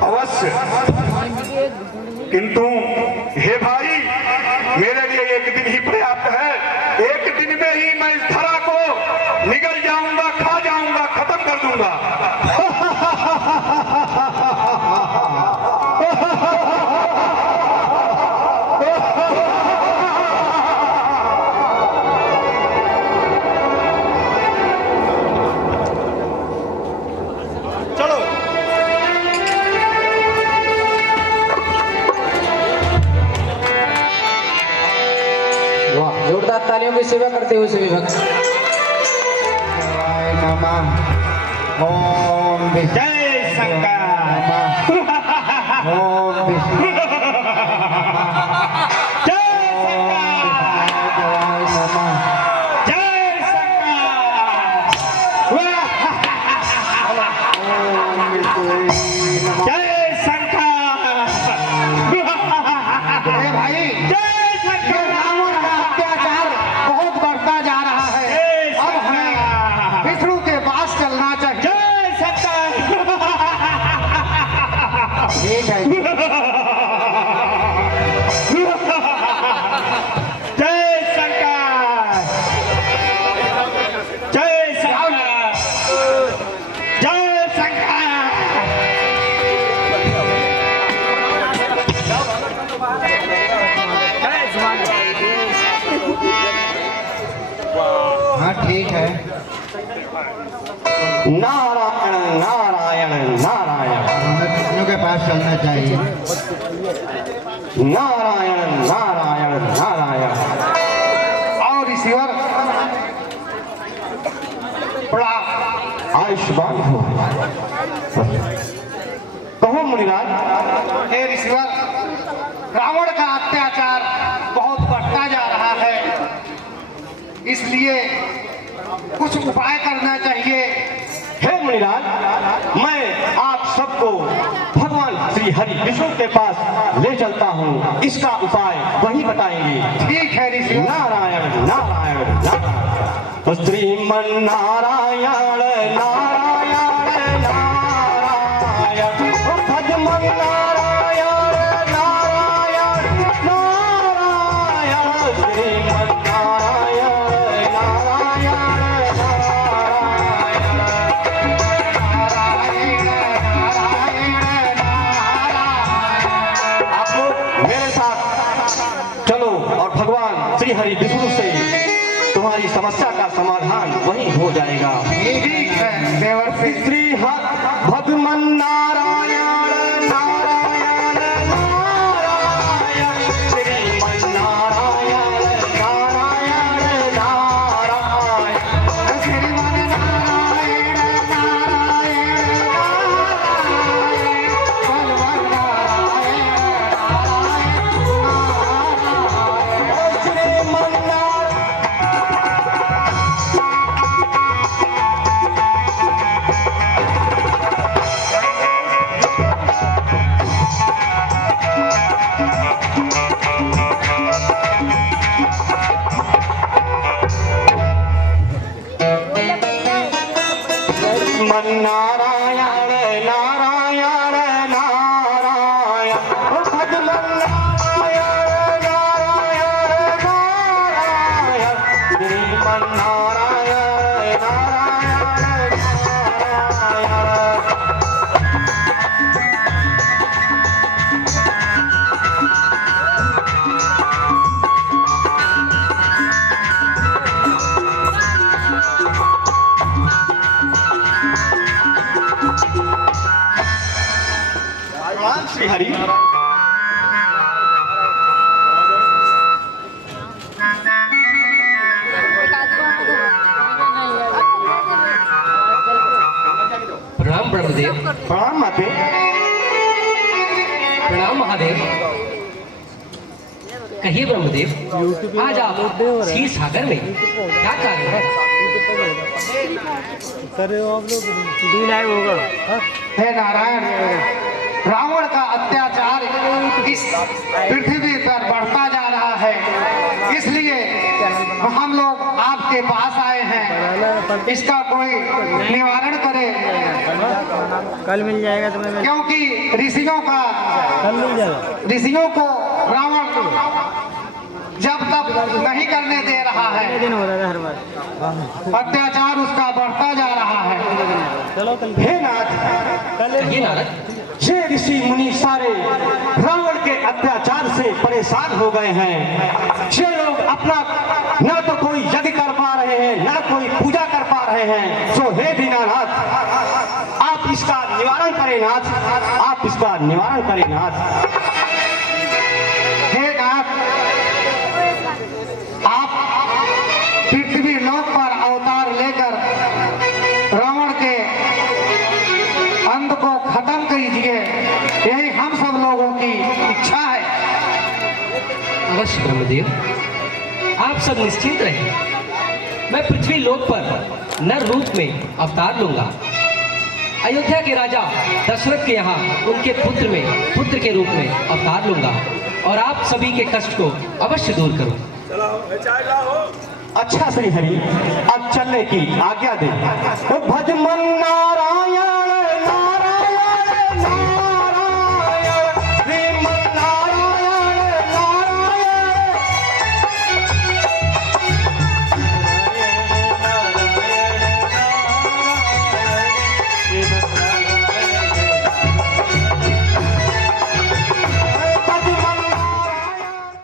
अवश्य, किंतु हे भाई, मेरे लिए 1 दिन ही पर्याप्त है। 1 दिन में ही मैं इस धरा को निगल जाऊंगा, खा जाऊंगा, खत्म कर दूंगा। चलो प्राणियों की सेवा करते हुए सभी भक्त। ओम जय शंकर। ओम विष्णु ठीक है। नारायण नारायण नारायण, हमें विष्णु के पास चलना चाहिए। नारायण नारायण नारायण। और ईश्वर बड़ा आयुष्मान हो। कहो मुनिराज। हे ईश्वर, रावण का अत्याचार बहुत बढ़ता जा रहा है, इसलिए कुछ उपाय करना चाहिए। हे मुनिराज, मैं आप सबको भगवान श्री हरि विष्णु के पास ले चलता हूँ, इसका उपाय वही बताएंगे। ठीक है ऋषि। नारायण नारायण नारायण। श्रीमन नारायण नारायण नारायण, भगवान नारायण नारायण नारायण, श्रीमन नारायण नारायण नारायण। आप लोग मेरे साथ चलो और भगवान श्री हरि विष्णु से तुम्हारी समस्या का समाधान वही हो जाएगा। ठीक है देवर सिंह। श्री भगवान नारायण नारायण नारायण, श्रीमन नारायण नारायण नारायण, श्रीमान नारायण नारायण नारायण, भगवान नारायण नारायण। श्रीमन नारायण। मन नारायण नारायण नारायण, भगवान नारायण नारायण नारायण, श्रीमन नारायण नारायण नारायण। प्रणाम श्री हरि। प्रणाम ब्रह्मदेव। प्रणाम माते। प्रणाम महादेव। कहिए ब्रह्मदेव, आज आप क्षीर सागर में क्या कार्य है? हे नारायण, रावण का अत्याचार इस पृथ्वी पर बढ़ता जा रहा है, इसलिए हम लोग आपके पास आए हैं, इसका कोई निवारण करे। कल मिल जाएगा तुम्हें। क्योंकि ऋषियों को रावण जब तक नहीं करने दे रहा है, दिन हो रहा है हर बार। अत्याचार उसका बढ़ता जा रहा है। चलो कल। हे नाथ, कहिए नारद। ये ऋषि मुनि सारे रावण के अत्याचार से परेशान हो गए हैं। ये लोग अपना ना तो कोई यज्ञ कर पा रहे हैं, ना कोई पूजा कर पा रहे हैं। सो हे दीनानाथ, आप इसका निवारण करें नाथ, आप इसका निवारण करें नाथ। हे नाथ, आप इच्छा है। अवश्य ब्रह्मदेव, आप सब निश्चिंत रहें। मैं पृथ्वी लोक पर नर रूप में अवतार लूंगा। अयोध्या के राजा दशरथ के यहाँ उनके पुत्र के रूप में अवतार लूंगा और आप सभी के कष्ट को अवश्य दूर करूं। अच्छा श्री हरि, अब चलने की आज्ञा दे। भज मन नारायण